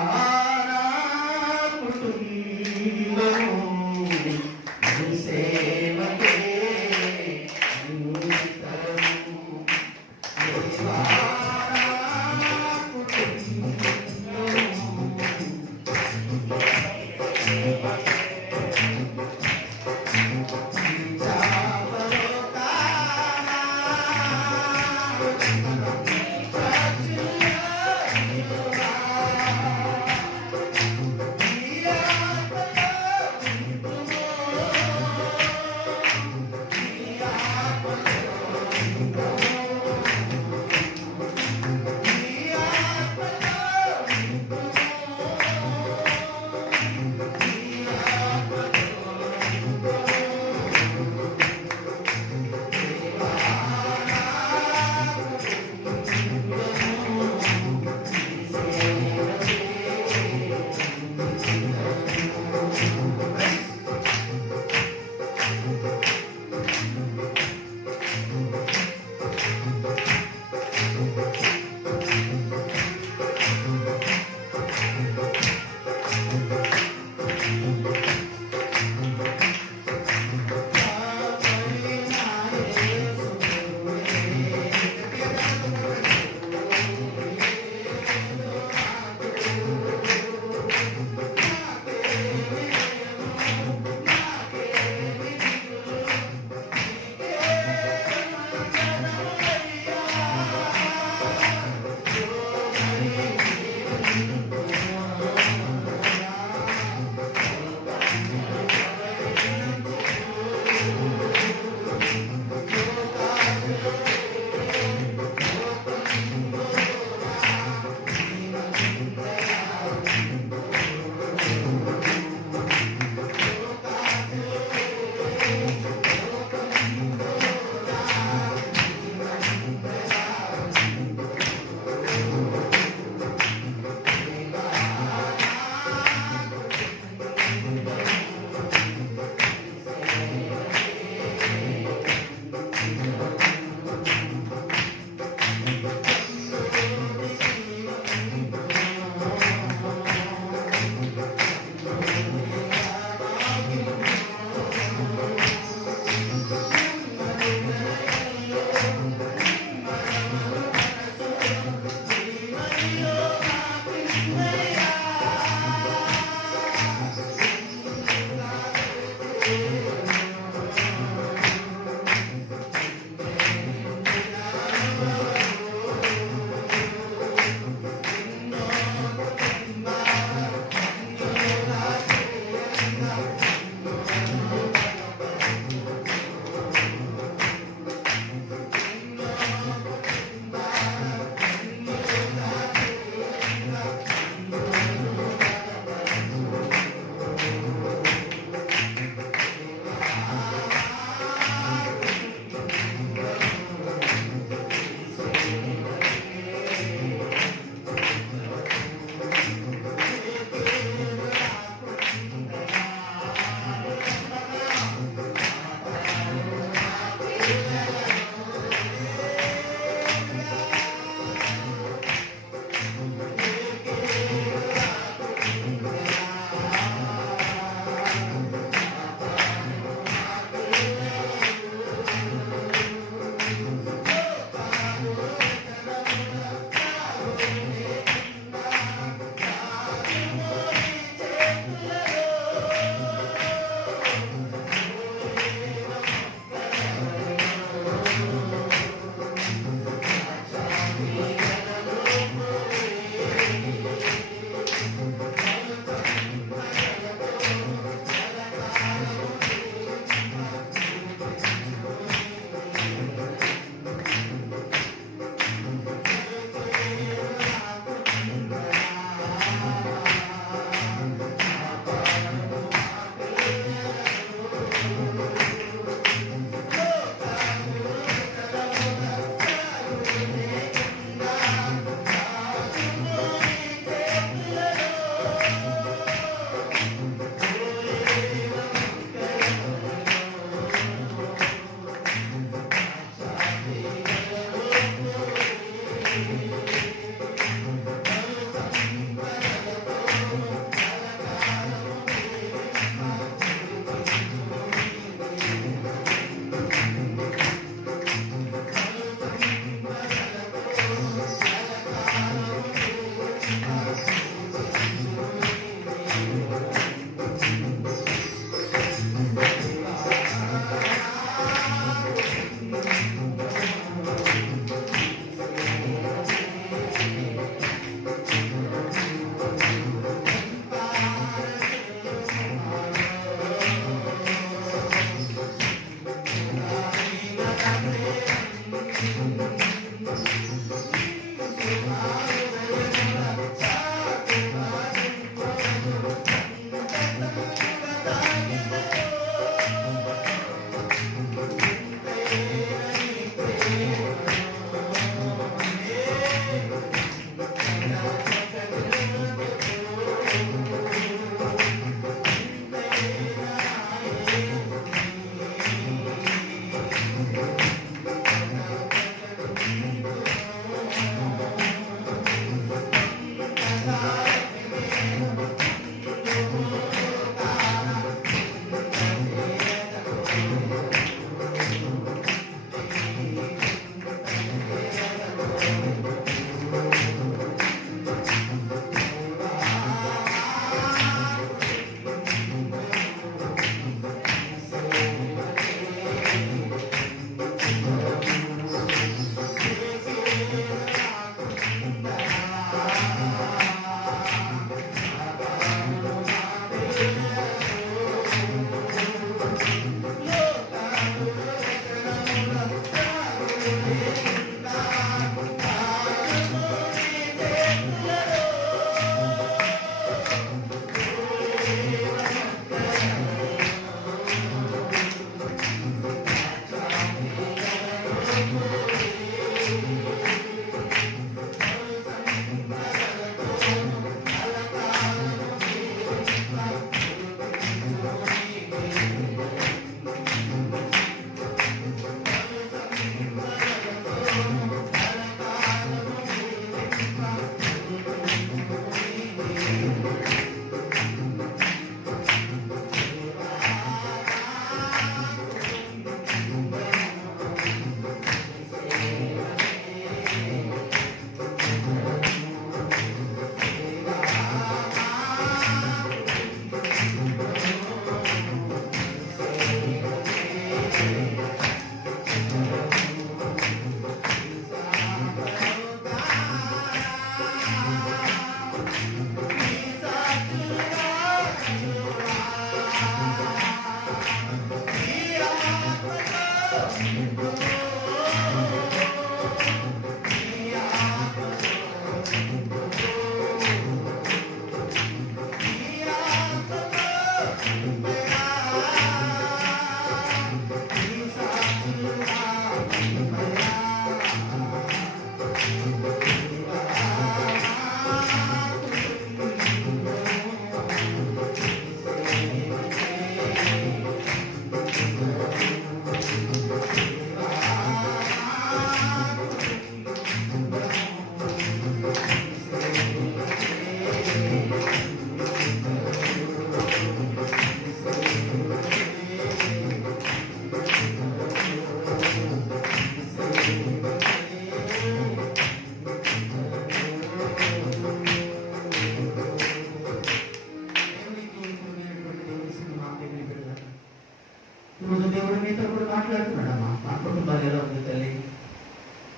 ఈరోజు దేవుడు మీతో కూడా మాట్లాడుతున్నాడమ్మా. మన కుటుంబాలు ఎలా ఉంది తల్లి,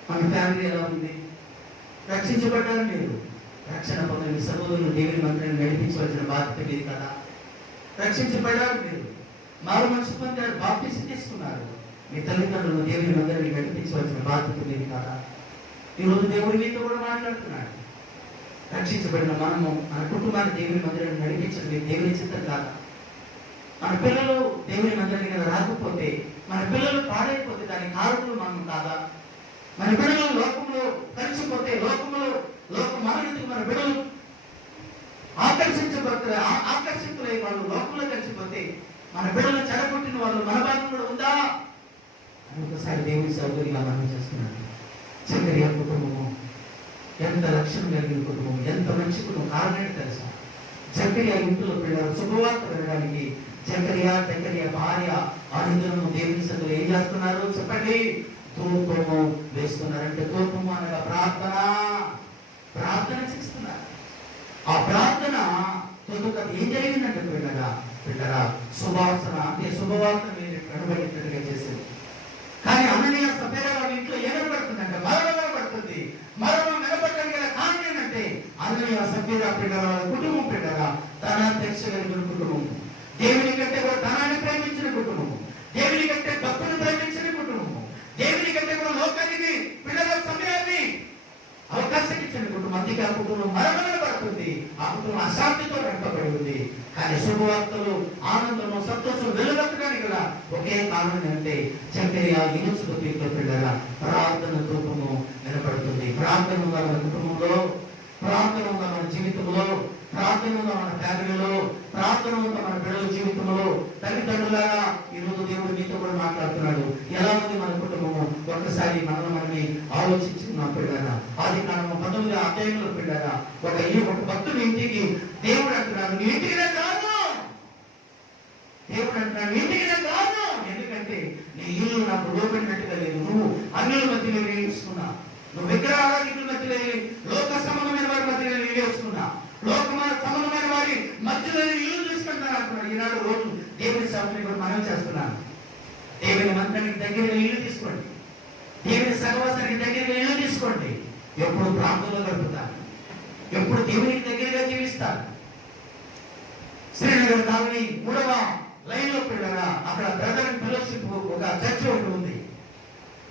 మన ఫ్యామిలీ ఎలా ఉంది? రక్షించబడ్డారు మీరు. రక్షణ పొందిన సహోదరులు దేవుని మందిరాన్ని నడిపించవలసిన బాధ్యత మీది కదా. రక్షించబడ్డారు మీరు, మారు మనసు పొందారు, బాప్తిసం తీసుకున్నారు. మీ తల్లిదండ్రులు దేవుని మందిరాన్ని నడిపించవలసిన బాధ్యత మీది కదా. ఈరోజు దేవుడు మీతో కూడా మాట్లాడుతున్నాడు. రక్షించబడిన మనము మన కుటుంబాన్ని దేవుని మందిరాన్ని నడిపించడం దేవుని చిత్తం కాదా? మన పిల్లలు దేవుని మందిరానికి కదా రాకపోతే, మన పిల్లలు పాడైపోతే దానికి కారణులు మనం కాదా? మన బిడ్డలు లోకంలో కలిసిపోతే, లోక మానవుడికి మన బిడ్డలు ఆకర్షితులై వాళ్ళు లోకంలో కలిసిపోతే, మన బిడ్డలు చెడగొట్టిన వాళ్ళు మన భాగం కూడా ఉందా అని ఒకసారి దేవుని సౌకర్యంగా మనం చేస్తున్నాడు. చక్కగా కుటుంబము ఎంత లక్ష్యం కలిగిన కుటుంబం, ఎంత మంచి కుటుంబం. కారణం తెలుసా? చక్కగా ఇంట్లో పిల్లలు శుభవార్త వినడానికి జకరియా భార్య ఆనందము దేవుని సన్నిధిలో ఏం చేస్తున్నారు చెప్పండి? ధూపము వేస్తున్నారంటే, ధూపము అనగా ప్రార్థన చేస్తున్నారు. ఆ ప్రార్థన తొలుత ఏం జరిగిందంటే పిల్లరా సువాసన అంటే శుభవార్త మీరు కనబడేటట్టుగా చేసింది. కానీ అననీయ సభ్యుల వాళ్ళ ఇంట్లో ఏం కనబడుతుందంటే మరణం కనబడుతుంది. మరణం నిలబడడం గల కారణం ఏంటంటే అననీయ సభ్యుల పిల్లల కుటుంబం తన అధ్యక్ష కలిగిన కుటుంబం, దేవుని కంటే కూడా ధనాన్ని ప్రేమించిన కుటుంబం, దేవుని కంటే డబ్బును ప్రేమించిన కుటుంబం, దేవుని కంటే కూడా లోకానికి పిల్లల సమయాన్ని అవకాశం ఇచ్చిన కుటుంబం. అందుకే ఆ కుటుంబం మరణంలో పడుతుంది, ఆ కుటుంబం అశాంతితో నడపబడి ఉంది. కానీ శుభవార్తలు, ఆనందము, సంతోషం వెలువెత్తడానికి కూడా ఒకే కారణం అంటే చక్కగా యూసుకు పిల్లల ప్రార్థన రూపము వినపడుతుంది. ప్రార్థన ఉందా మన కుటుంబంలో, ప్రార్థన ఉందా మన జీవితంలో, ప్రార్థన ఉందా మన ఫ్యామిలీలో, ప్రార్థన ఉందా మన పిల్లల జీవితంలో. తల్లిదండ్రులారా ఈరోజు దేవుడు మీతో కూడా మాట్లాడుతున్నాడు. ఎలా ఉంది మన కుటుంబము? ఒక్కసారి మనల్ని ఆలోచించుకున్నాం పిల్లరా. ఆదికాండము 19వ అధ్యాయంలో పిల్లరా ఒక భక్తుడి ఇంటికి దేవుడు అంటున్నాడు, నీ ఇంటికి నేను రాను. దేవుడు అంటున్నాడు, నీ ఇంటికి నేను రాను. ఎందుకంటే నీ ఇల్లు నాకు లోపడినట్టుగా లేదు. నువ్వు అన్యుల మధ్యలో వేసుకున్నా, నువ్వు విగ్రహారాధికుల మధ్యలో, లోక సంబంధమైన వారి మధ్యలో వేసుకున్నా, లోకమైన సంబంధమైన వారి మధ్యలో ఇల్లు తీసుకుంటాను అంటున్నాడు. ఈనాడు రోజు దేవుని సభని కూడా మనం చేస్తున్నాను. దేవుని మందిరానికి దగ్గర ఇల్లు తీసుకోండి, దేవుని సహవాసానికి దగ్గర ఇల్లు తీసుకోండి. ఎప్పుడు ప్రాంతంలో గడుపుతాను, ఎప్పుడు దేవునికి దగ్గరగా జీవిస్తాను. శ్రీనగర్ కాలనీ 3వ లైన్లో పిల్లరా అక్కడ బ్రదర్ ఫెలోషిప్ ఒక చర్చ్ ఒకటి ఉంది.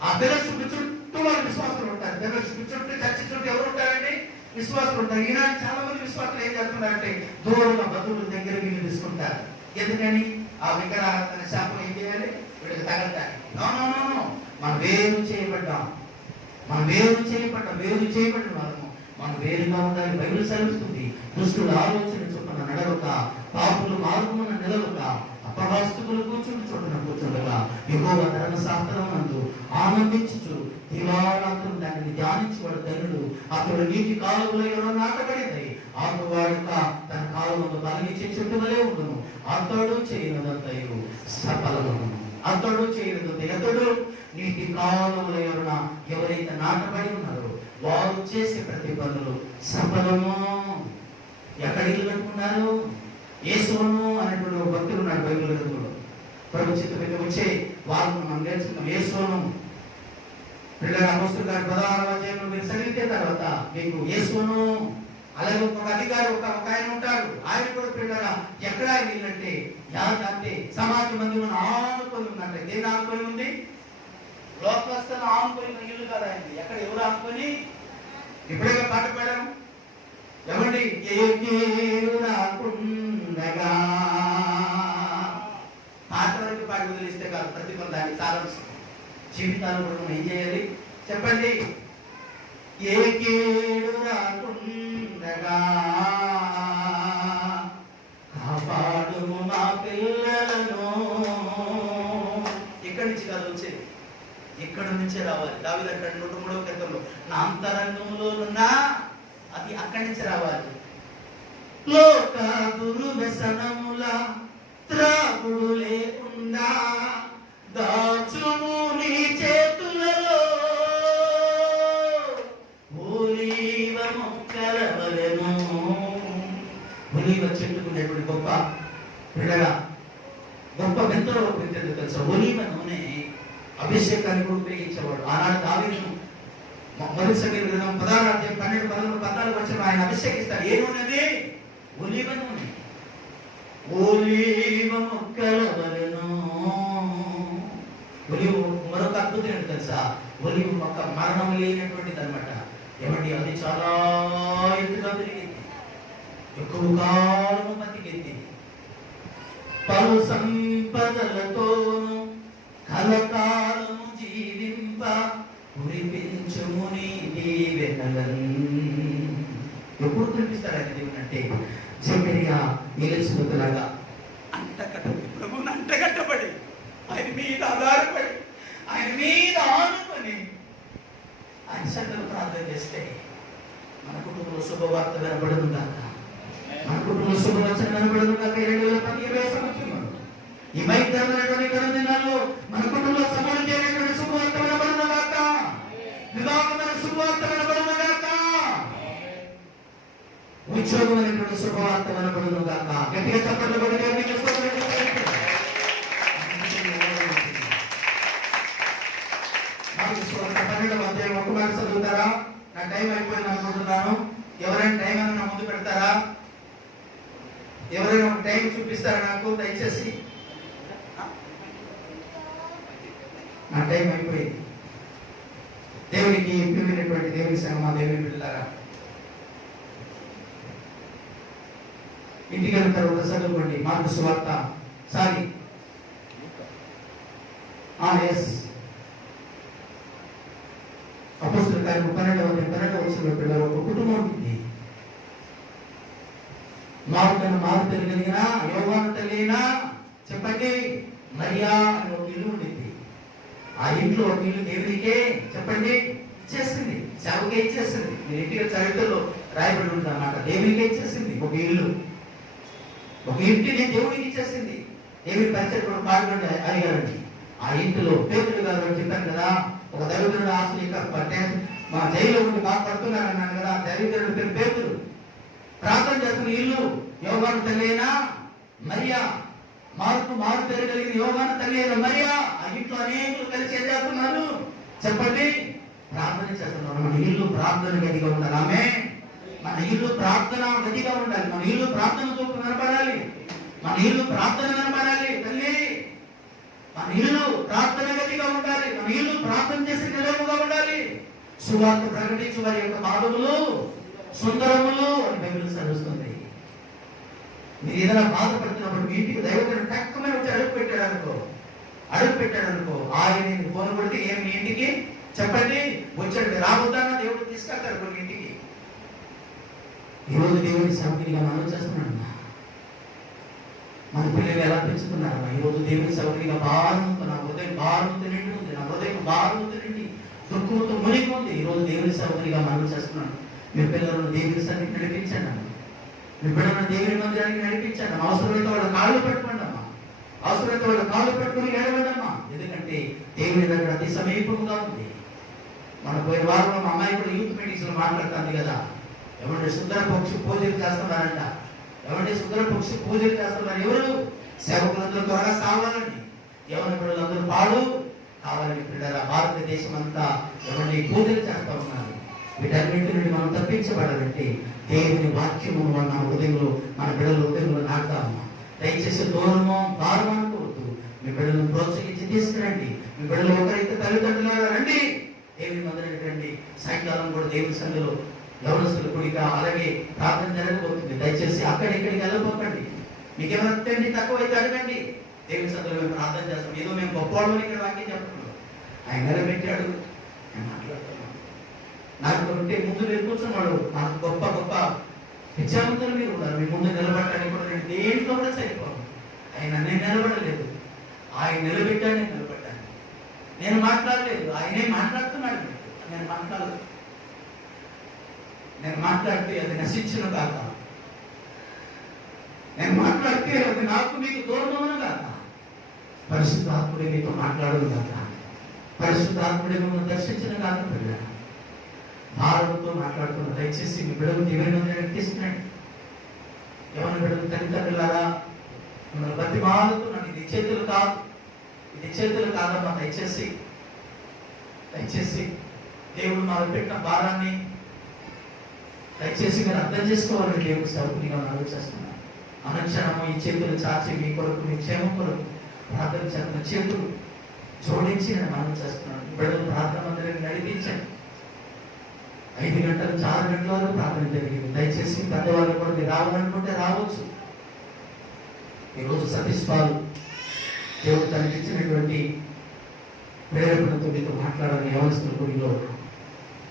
ఆ ఫెలోషిప్ చుట్టూ వాళ్ళ విశ్వాసులు ఉంటారు. ఫెలోషిప్ చుట్టూ, చర్చ్ చుట్టూ ఎవరు ఉంటారండి? విశ్వాసులు ఉంటారు. ఈనాడు చాలా మంది విశ్వాసులు ఏం చేస్తున్నారంటే దూరంగా బంధువుల దగ్గర వీళ్ళు తీసుకుంటారు. ఎందుకని? ఆ విగ్రహారాధన శాపం ఏం చేయాలి? వీళ్ళకి తగలటాలి. నో నో నో నో, మనం వేరు చేయబడ్డాం. మనం వేరు చేయబడిన వాళ్ళము. మనం వేరుగా ఉండాలి. బైబిల్ సెలవుస్తుంది, దుష్టుల ఆలోచన చొప్పున నడవక, పాపులు మార్గమున నిలవక, అపవాస్తుకులు కూర్చుండగా యెహోవా ధర్మశాస్త్రమునందు ఆనందించుచు దివారాత్రం దానిని ధ్యానించువాడు ధనుడు. అతడు నీటి కాలువలో ఎవరో నాటబడింది, ఆకువాడుక తన కాలువను బలించే చెట్టు వలె ఉండును. అతడు చేయనదంతయు సఫలమును. అతడు నీటి కాలువలో ఎవరైతే నాటబడి ఉన్నారో వారు చేసే ప్రతి పనులు సఫలము. ఎక్కడ ఇల్లు కట్టుకున్నారు? యేసును అనేటువంటి ఒక భక్తులు ఉన్నాడు బైబిల్ గ్రంథంలో. ప్రభు చిత్తం మీద వచ్చే వాళ్ళు మనం నేర్చుకున్నాం. యేసును పిల్లల అపోస్తలుల గారి 16వ అధ్యాయంలో మీరు చదివితే తర్వాత మీకు యేసును, అలాగే ఒక అధికారి ఒక ఆయన ఉంటాడు. ఆయన కూడా పిల్లల ఎక్కడ ఇల్లంటే అంటే సమాజ మందిరం ఆనుకొని ఉన్నట్టే. దేని ఆనుకొని ఉంది? లోకస్తులను ఆనుకొని ఇల్లు కదా అయింది. ఎక్కడ ఎవరు ఆనుకొని? ఇప్పుడే పాట పాడాము ఏమండి? పాట వరకు పాడి వదిలిస్తే కాదు, ప్రతి దానికి చాలా జీవితాలు కూడా మనం ఏం చేయాలి చెప్పండి? ఏ కీడు రాకుండగా కాపాడుము మా పిల్లలను. ఇక్కడి నుంచి కాదు వచ్చేది, ఇక్కడ నుంచే రావాలి. దావీదు అంటాడు 103వ కీర్తనలో, నా అంతరంగంలో ఉన్న అది అక్కడి నుంచి రావాలి. లోక దుర్వ్యసనముల త్రాగుడు లేకుండా దాచుము నీ చేతులలో, ఒలీవ మొక్కల వలెను. ఒలీవ చెట్టుకునేటువంటి గొప్ప బిడగా గొప్ప వింతలో వింత తెలుసా? ఒలీవ నూనె అభిషేకానికి ఉపయోగించేవాడు. ఆనాడు దావీదును మొదటి సమూయేలు గ్రంథం 16వ అధ్యాయం 12, 13, 14 వచనం ఆయన అభిషేకిస్తాడు. ఏ నూనె అది? ఒలీవ నూనె. ఒలీవ మొక్కల వలెను. ఒలీవ మరొక అద్భుతం ఏంటి తెలుసా? ఒలీవ మొక్క మరణం లేనటువంటిది అనమాట. ఏమండి? అది చాలా ఎత్తుగా పెరిగింది, ఎక్కువ కాలము బతికింది. పలు సంపదలతోను కలకాలము జీవింప కురిపించుము నీ దీవెనలను. ఎప్పుడు కురిపిస్తాడు ఆయన దేవుని అంటే? జకరియా ఎలిజబెతులాగా అంటకట్టబడి, ప్రభువుని అంటకట్టబడి, ఆయన మీద ఆధారపడి, ఆయన మీద ఆనుకొని ఆయన సన్నిధిలో ప్రార్థన చేస్తే మన కుటుంబంలో శుభవార్త వినబడదు కాక, మన కుటుంబంలో శుభవచనం వినబడదు కాక. 2020 సంవత్సరంలో ఈ మైత్రమైనటువంటి దినాల్లో మన కుటుంబంలో సమృద్ధి అయినటువంటి శుభవార్త వినబడదు కాక, వివాహమైన శుభవార్త వినబడదు కాక, ఉద్యోగమైనటువంటి శుభవార్త వినబడదు కాక. గట్టిగా చప్పట్లు కొట్టి దేవునికి స్తోత్రం చేయండి. మార్కు సువార్త 12వ అధ్యాయం ఒక మాట చదువుతారా? నా టైం అయిపోయింది అనుకుంటున్నాను. ఎవరైనా టైం అని నా ముందు పెడతారా? ఎవరైనా ఒక టైం చూపిస్తారా నాకు దయచేసి? నా టైం అయిపోయింది. దేవునికి ప్రియమైనటువంటి దేవుని సంగమా, దేవుని బిడ్డలారా, ఇంటికి వెళ్ళిన తర్వాత చదువుకోండి మార్కు సువార్త. అపోస్తలుల కార్యము 12వ వచనంలో పిల్లలు ఒక కుటుంబం ఉంటుంది. మారు తెలియగలిగిన యోహాను తల్లినా చెప్పండి మరియా అని ఒక ఇల్లు ఉండింది. ఆ ఇంట్లో ఒక ఇల్లు దేవునికే చెప్పండి ఇచ్చేసింది, సేవకే ఇచ్చేసింది. మీరు ఇంటికి చరిత్రలో రాయబడి ఉంటుంది అన్నమాట. దేవునికే ఇచ్చేసింది ఒక ఇల్లు, ఒక ఇంటిని దేవునికి ఇచ్చేసింది. దేవుని పరిచయం కూడా పాల్గొంటే అడిగారండి. ఆ ఇంటిలో పేతురు గారు అని చెప్పాను కదా, ఒక దైవజనుడు ఆశలు మా జైల్లో ఉండి బాధపడుతున్నారు అన్నాను కదా. దైవజనుడు పేరు పేతురు. ప్రార్థన చేస్తున్న ఇల్లు యోహాను తల్లి అయినా మరియా, మారు పేరు కలిగిన యోహాను తల్లి అయిన మరియా. ఆ ఇంట్లో అనేకులు కలిసి ఏం చేస్తున్నారు చెప్పండి? ప్రార్థన చేస్తున్నారు. మన ఇల్లు ప్రార్థన గదిగా ఉండాలి. ఆమె మన ఇల్లు ప్రార్థన గదిగా ఉండాలి. మన ఇల్లు ప్రార్థనతో కనపడాలి. మన ఇల్లు ప్రార్థన కనపడాలి. తల్లి మన ఇల్లు ప్రార్థన గదిగా ఉండాలి. మన ఇల్లు ప్రార్థన చేసే నిలవుగా ఉండాలి. సువార్త ప్రకటించి వారి యొక్క పాదములు సుందరములు అని బైబిల్ చదువుతుంది. మీరు ఏదైనా బాధపడుతున్నప్పుడు మీ ఇంటికి దైవజనుడు టక్కున వచ్చి అడుగు పెట్టాడు అనుకో ఆయన ఫోన్ కొడితే ఏం మీ ఇంటికి చెప్పండి వచ్చాడు, రాబోతానా దేవుడు తీసుకెళ్తాడు కొన్ని ఇంటికి. ఈరోజు దేవుడి సౌకర్యంగా మనం చేస్తున్నాడమ్మా. మన పిల్లలు ఎలా పెంచుతున్నారమ్మా? ఈరోజు దేవుడి సౌకర్యంగా భారంతో, నా హృదయం భారంతో నిండి ఉంది, నా హృదయం భారంతో నిండి దుఃఖంతో మునిగి ఉంది. ఈరోజు దేవుడి సౌకర్యంగా మనం చేస్తున్నాడు. మీ పిల్లలను దేవుడి సన్నిధికి నడిపించండి అమ్మా. మీ పిల్లలను దేవుడి మందిరానికి నడిపించండి. అవసరమైతే వాళ్ళ కాళ్ళు పెట్టుకోండి అమ్మా. అవసరమైతే వాళ్ళ కాళ్ళు పెట్టుకుని ఏడవండమ్మా. ఎందుకంటే దేవుడి దగ్గర అతి సమీపంగా ఉంది. మన పోయిన వారంలో మా అమ్మాయి కూడా యూత్ మీటింగ్స్ లో మాట్లాడుతుంది కదా, ఏమంటే సుందర పక్షి పూజలు చేస్తున్నారంట. ఏమంటే సుందర పక్షి పూజలు చేస్తున్నారు ఎవరు? సేవకులందరూ త్వరగా సావాలని, యవన పిల్లలందరూ పాడు కావాలని పిల్లల భారతదేశం అంతా ఏమంటే పూజలు చేస్తా ఉన్నారు. వీటన్నింటి నుండి మనం తప్పించబడాలంటే దేవుని వాక్యము మన హృదయంలో, మన బిడ్డల హృదయంలో నాటుతాము. దయచేసి దూరమో భారం అనుకోవద్దు. మీ బిడ్డలను ప్రోత్సహించి తీసుకురండి. మీ బిడ్డలు ఒకరైతే తల్లిదండ్రులారా రండి, దేవుని మందిరానికి రండి. సాయంకాలం కూడా దేవుని సన్నిధిలో యవనస్తుల కూడిక అలాగే ప్రార్థన జరగబోతుంది. దయచేసి అక్కడిక్కడికి వెళ్ళిపోకండి. మీకేమైనా అత్యండి తక్కువైతే అడగండి. దేవుని సన్నిధిలో మేము ప్రార్థన చేస్తాం. ఏదో మేము గొప్పవాళ్ళని ఇక్కడ వాక్యం చెప్తున్నాం. ఆయన నిలబెట్టాడు, నేను మాట్లాడుతున్నాను. నాకు ఉంటే ముందు మీరు కూర్చున్నాడు. నాకు గొప్ప గొప్ప విద్యావంతులు మీరు ఉన్నారు. మీ ముందు నిలబడటానికి కూడా నేను దేంట్లో కూడా సరిపోను. ఆయన నేను నిలబడలేదు, ఆయన నిలబెట్టాడు, నేను నిలబడ్డాను. నేను మాట్లాడలేదు, ఆయనే మాట్లాడుతున్నాడు. నేను మాట్లాడలేదు. నేను మాట్లాడితే అది నశించిన కాక, నేను మాట్లాడితే అది నాకు మీకు దూరమవును కాక, పరిశుద్ధాత్ముడే మీతో మాట్లాడదు కాక, పరిశుద్ధాత్ముడే మిమ్మల్ని దర్శించిన కాక. పిల్లలు భారతంతో మాట్లాడుతున్న దయచేసి మీ బిడ్డలు దేవుని మందిరానికి తీసుకురండి. ఎవరి బిడ్డలు తల్లిదండ్రులారా మిమ్మల్ని ప్రతి బాధతున్నాను. ఇది చేతులు కాదు, ఇది చేతులు కాదమ్మా. దయచేసి దేవుడు మాకు పెట్టిన భారాన్ని దయచేసి మీరు అర్థం చేసుకోవాలని దేవుడు సౌకర్యంగా ఆలోచిస్తున్నాను. అనుక్షణము ఈ చేతులు చాచి మీ కొరకు, మీ క్షేమం కొరకు ప్రార్థన చేస్తున్న చేతులు జోడించి నేను మనం చేస్తున్నాను. బిడ్డలు ప్రార్థన మందిరాన్ని నడిపించండి. 5 గంటల నుంచి 6 గంటల వరకు ప్రార్థన జరిగింది. దయచేసి పెద్దవాళ్ళు కూడా మీరు రావాలనుకుంటే రావచ్చు. ఈరోజు సతీష్ పాల్ దేవుడు తనకి ఇచ్చినటువంటి ప్రేరేపణతో మీతో మాట్లాడాలని యవనస్తుల గుడిలో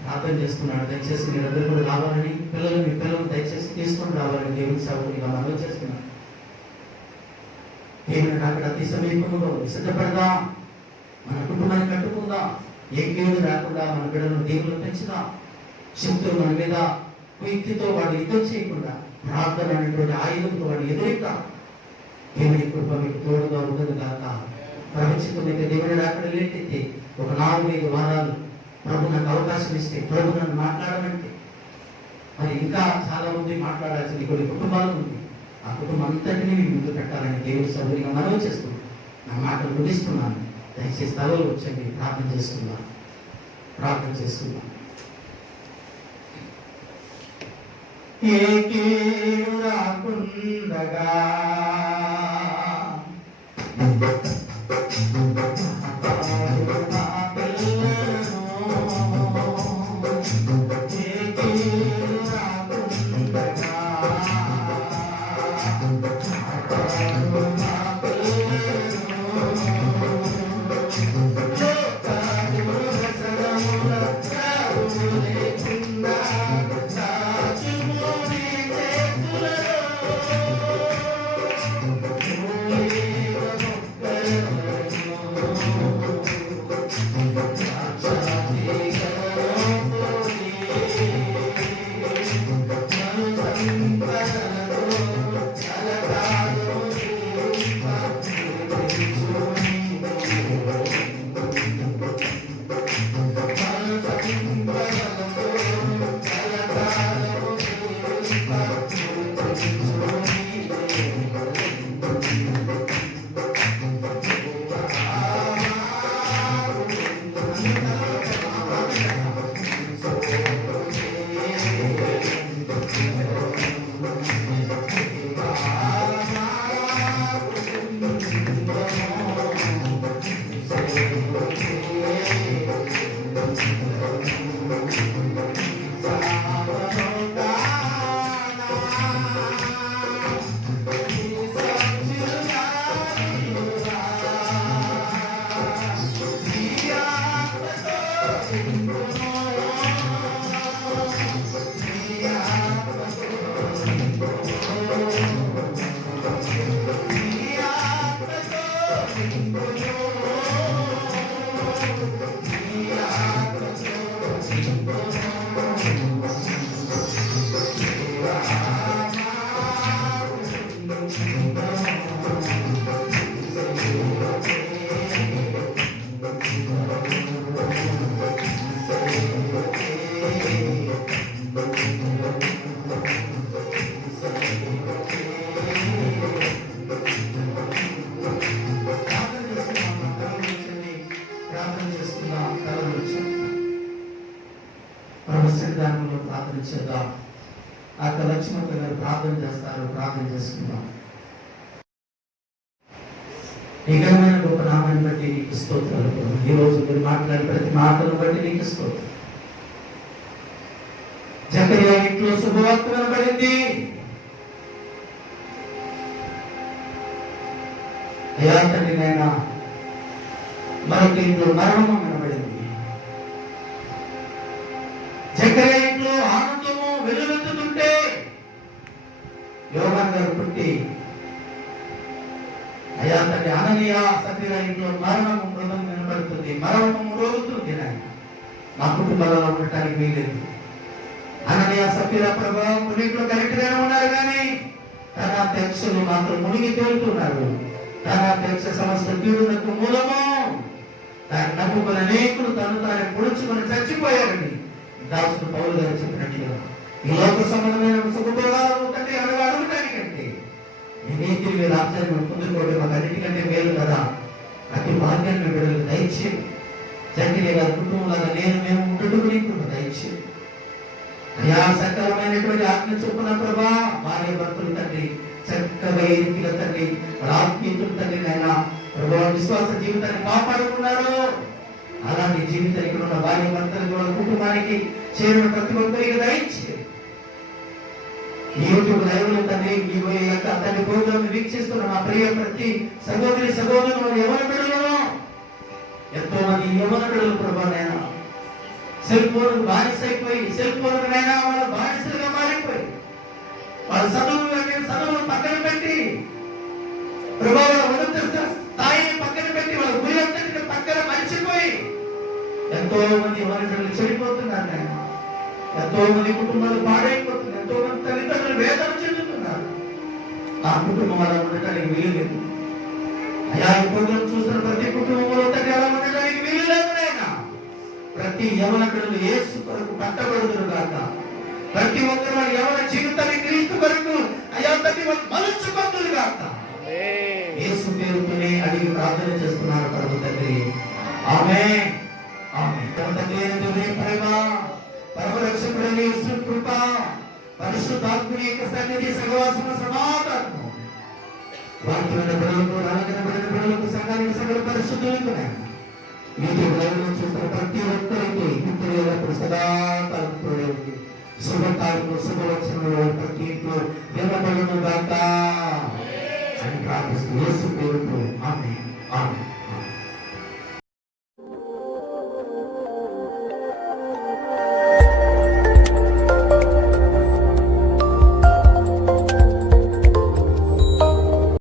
ప్రార్థన చేస్తున్నాడు. దయచేసి మీరందరూ కూడా రావాలని, మీ పిల్లలు దయచేసి తీసుకొని రావాలని దేవుని సౌకర్యంగా మనం చేస్తున్నాను. దేవుని అక్కడ అతి సమీపంలో సిద్ధపడదాం. మన కుటుంబాన్ని కట్టుకుందాం. ఏ కీడు రాకుండా మన బిడ్డలను దేవుళ్ళు పెంచుదాం. శక్తులు మన మీద యుక్తితో వాడు యుద్ధం చేయకుండా ప్రార్థన అనేటువంటి ఆయుధంతో వాడు ఎదురుతాం. దేవుని కృప మీకు తోడుగా ఉండదు కాక. ప్రపంచంలో దేవుని అక్కడ లేటైతే ఒక 4-5 వారాలు ప్రభు నాకు అవకాశం ఇస్తే, ప్రభు నన్ను మాట్లాడమంటే, మరి ఇంకా చాలా మంది మాట్లాడాల్సింది కొన్ని కుటుంబాలు ఉంది. ఆ కుటుంబం అంతటినీ మీ ముందు పెట్టాలని దేవుని సౌకర్యంగా మనవి చేస్తున్నాను. నా మాటలు ముగిస్తున్నాను. దయచేసి తలలు వచ్చండి, ప్రార్థన చేసుకుందాం. ఏ కీడు రాకుండగా చేద్దాం. లక్ష్మణ్ గారు ప్రార్థన చేస్తారు. ప్రార్థన చేసుకుందాం. నిజమైన గొప్ప నామాన్ని బట్టి నీకు స్తోత్రాలు. ఈ రోజు మీరు మాట్లాడే ప్రతి మాటను బట్టి నీకు స్తోత్రం. జకరియా ఇంట్లో శుభవార్త వినబడింది. అయ్యా తండ్రి నాయన, మరొక ఇంట్లో మరణము వినబడింది. జకరియా ఇంట్లో ఆనందము వెలువెత్తుతుంటే యోహాను గారు పుట్టి, అయ్యా తండ్రి అననీయ సఫీరా ఇంట్లో మరణము మృదం వినబడుతుంది, మరణము రోగుతుంది. నాయన మా కుటుంబాలలో ఉండటానికి వీలేదు. అననీయ సఫీరా ప్రభావం కొన్నింట్లో కరెక్ట్ గానే ఉన్నారు, కానీ తన అధ్యక్షులు మాత్రం మునిగి తేలుతున్నారు. తన అధ్యక్ష సమస్త కీడులకు మూలము దాన్ని నమ్ముకుని అనేకులు తను తాను పొడుచుకొని చచ్చిపోయారని దాసుడు పౌలు గారు చెప్పినట్లుగా ఈ లోక సంబంధమైన సుఖభోగాలు తండ్రి అడగడానికంటే నేనేది మీ రాజ్యాన్ని పొందుకోవడం మాకు అన్నిటికంటే మేలు కదా. అతి భాగ్యాన్ని బిడ్డలకు దయచేయం. జకరియా గారి కుటుంబంలాగా మేము ఉండటం నీకు దయచేయం. అయా సకలమైనటువంటి ఆజ్ఞ చొప్పున ప్రభా భార్య భర్తలు తండ్రి చక్కగా ఎరికిన తండ్రి ఆత్మీయులు తండ్రి నాయన ప్రభా విశ్వాస జీవితాన్ని కాపాడుకున్నారు. అలాంటి జీవితం ఇక్కడ ఉన్న భార్య భర్తలకు వాళ్ళ కుటుంబానికి చేరిన ప్రతి ఒక్కరికి దయచేయం. యూట్యూబ్ లైవ్ లో తండ్రి ఈ యొక్క తండ్రి ప్రోగ్రామ్ వీక్షిస్తున్న మా ప్రియ ప్రతి సహోదరి సహోదరులు యవన బిడ్డలను, ఎంతో మంది యవన బిడ్డలు ప్రభా నాయన సెల్ ఫోన్ బానిసైపోయి, సెల్ ఫోన్ నైనా వాళ్ళ బానిసలుగా మారిపోయి, వాళ్ళ చదువులు పక్కన పెట్టి ప్రభావం ఉన్నత స్థాయిని పక్కన పెట్టి వాళ్ళ గురి పక్కన మర్చిపోయి ఎంతో మంది మనుషులు చెడిపోతున్నారు. నాయన ఎంతో మంది కుటుంబాలు పాడైపోతున్నారు. ఎంతో మంది తల్లిదండ్రులు వేదన చెందుతున్నారు. ఆ కుటుంబం అలా ఉండటానికి వీలు లేదు. అయా ఈ ప్రోగ్రాం చూస్తున్న ప్రతి కుటుంబంలో తండ్రి అలా ఉండటానికి వీలు లేదు. నాయన ప్రతి యవన బిడ్డలు యేసు కొరకు కట్టబడుదురు గాక. ప్రతి ఒక్కరు యవన జీవితాన్ని క్రీస్తు కొరకు అయా తండ్రి మలుచుకొందురు గాక. యేసు పేరుతోనే అడిగి ప్రార్థన చేస్తున్నారు ప్రభు తండ్రి. ఆమేన్. ఆమేన్. తండ్రి అయిన దేవుని ప్రేమ, పరమ రక్షకుడైన యేసు కృప, పరిశుద్ధాత్మని యొక్క సన్నిధి, సహవాసము, సమాధానము వాక్యమైన బిడ్డలకు, రాగన బిడ్డలకు, సంఘానికి సకల పరిశుద్ధులకు యూట్యూబ్ లైవ్ లో చూస్తున్న ప్రతి ఒక్కరికి ఇప్పుడు సదాకాలం తోడేది శుభకార్యము, శుభవచనములు ప్రతి ఇంట్లో వినబడును గాక అని ప్రార్థిస్తూ యేసు పేరుతో ఆమేన్. ఆమేన్.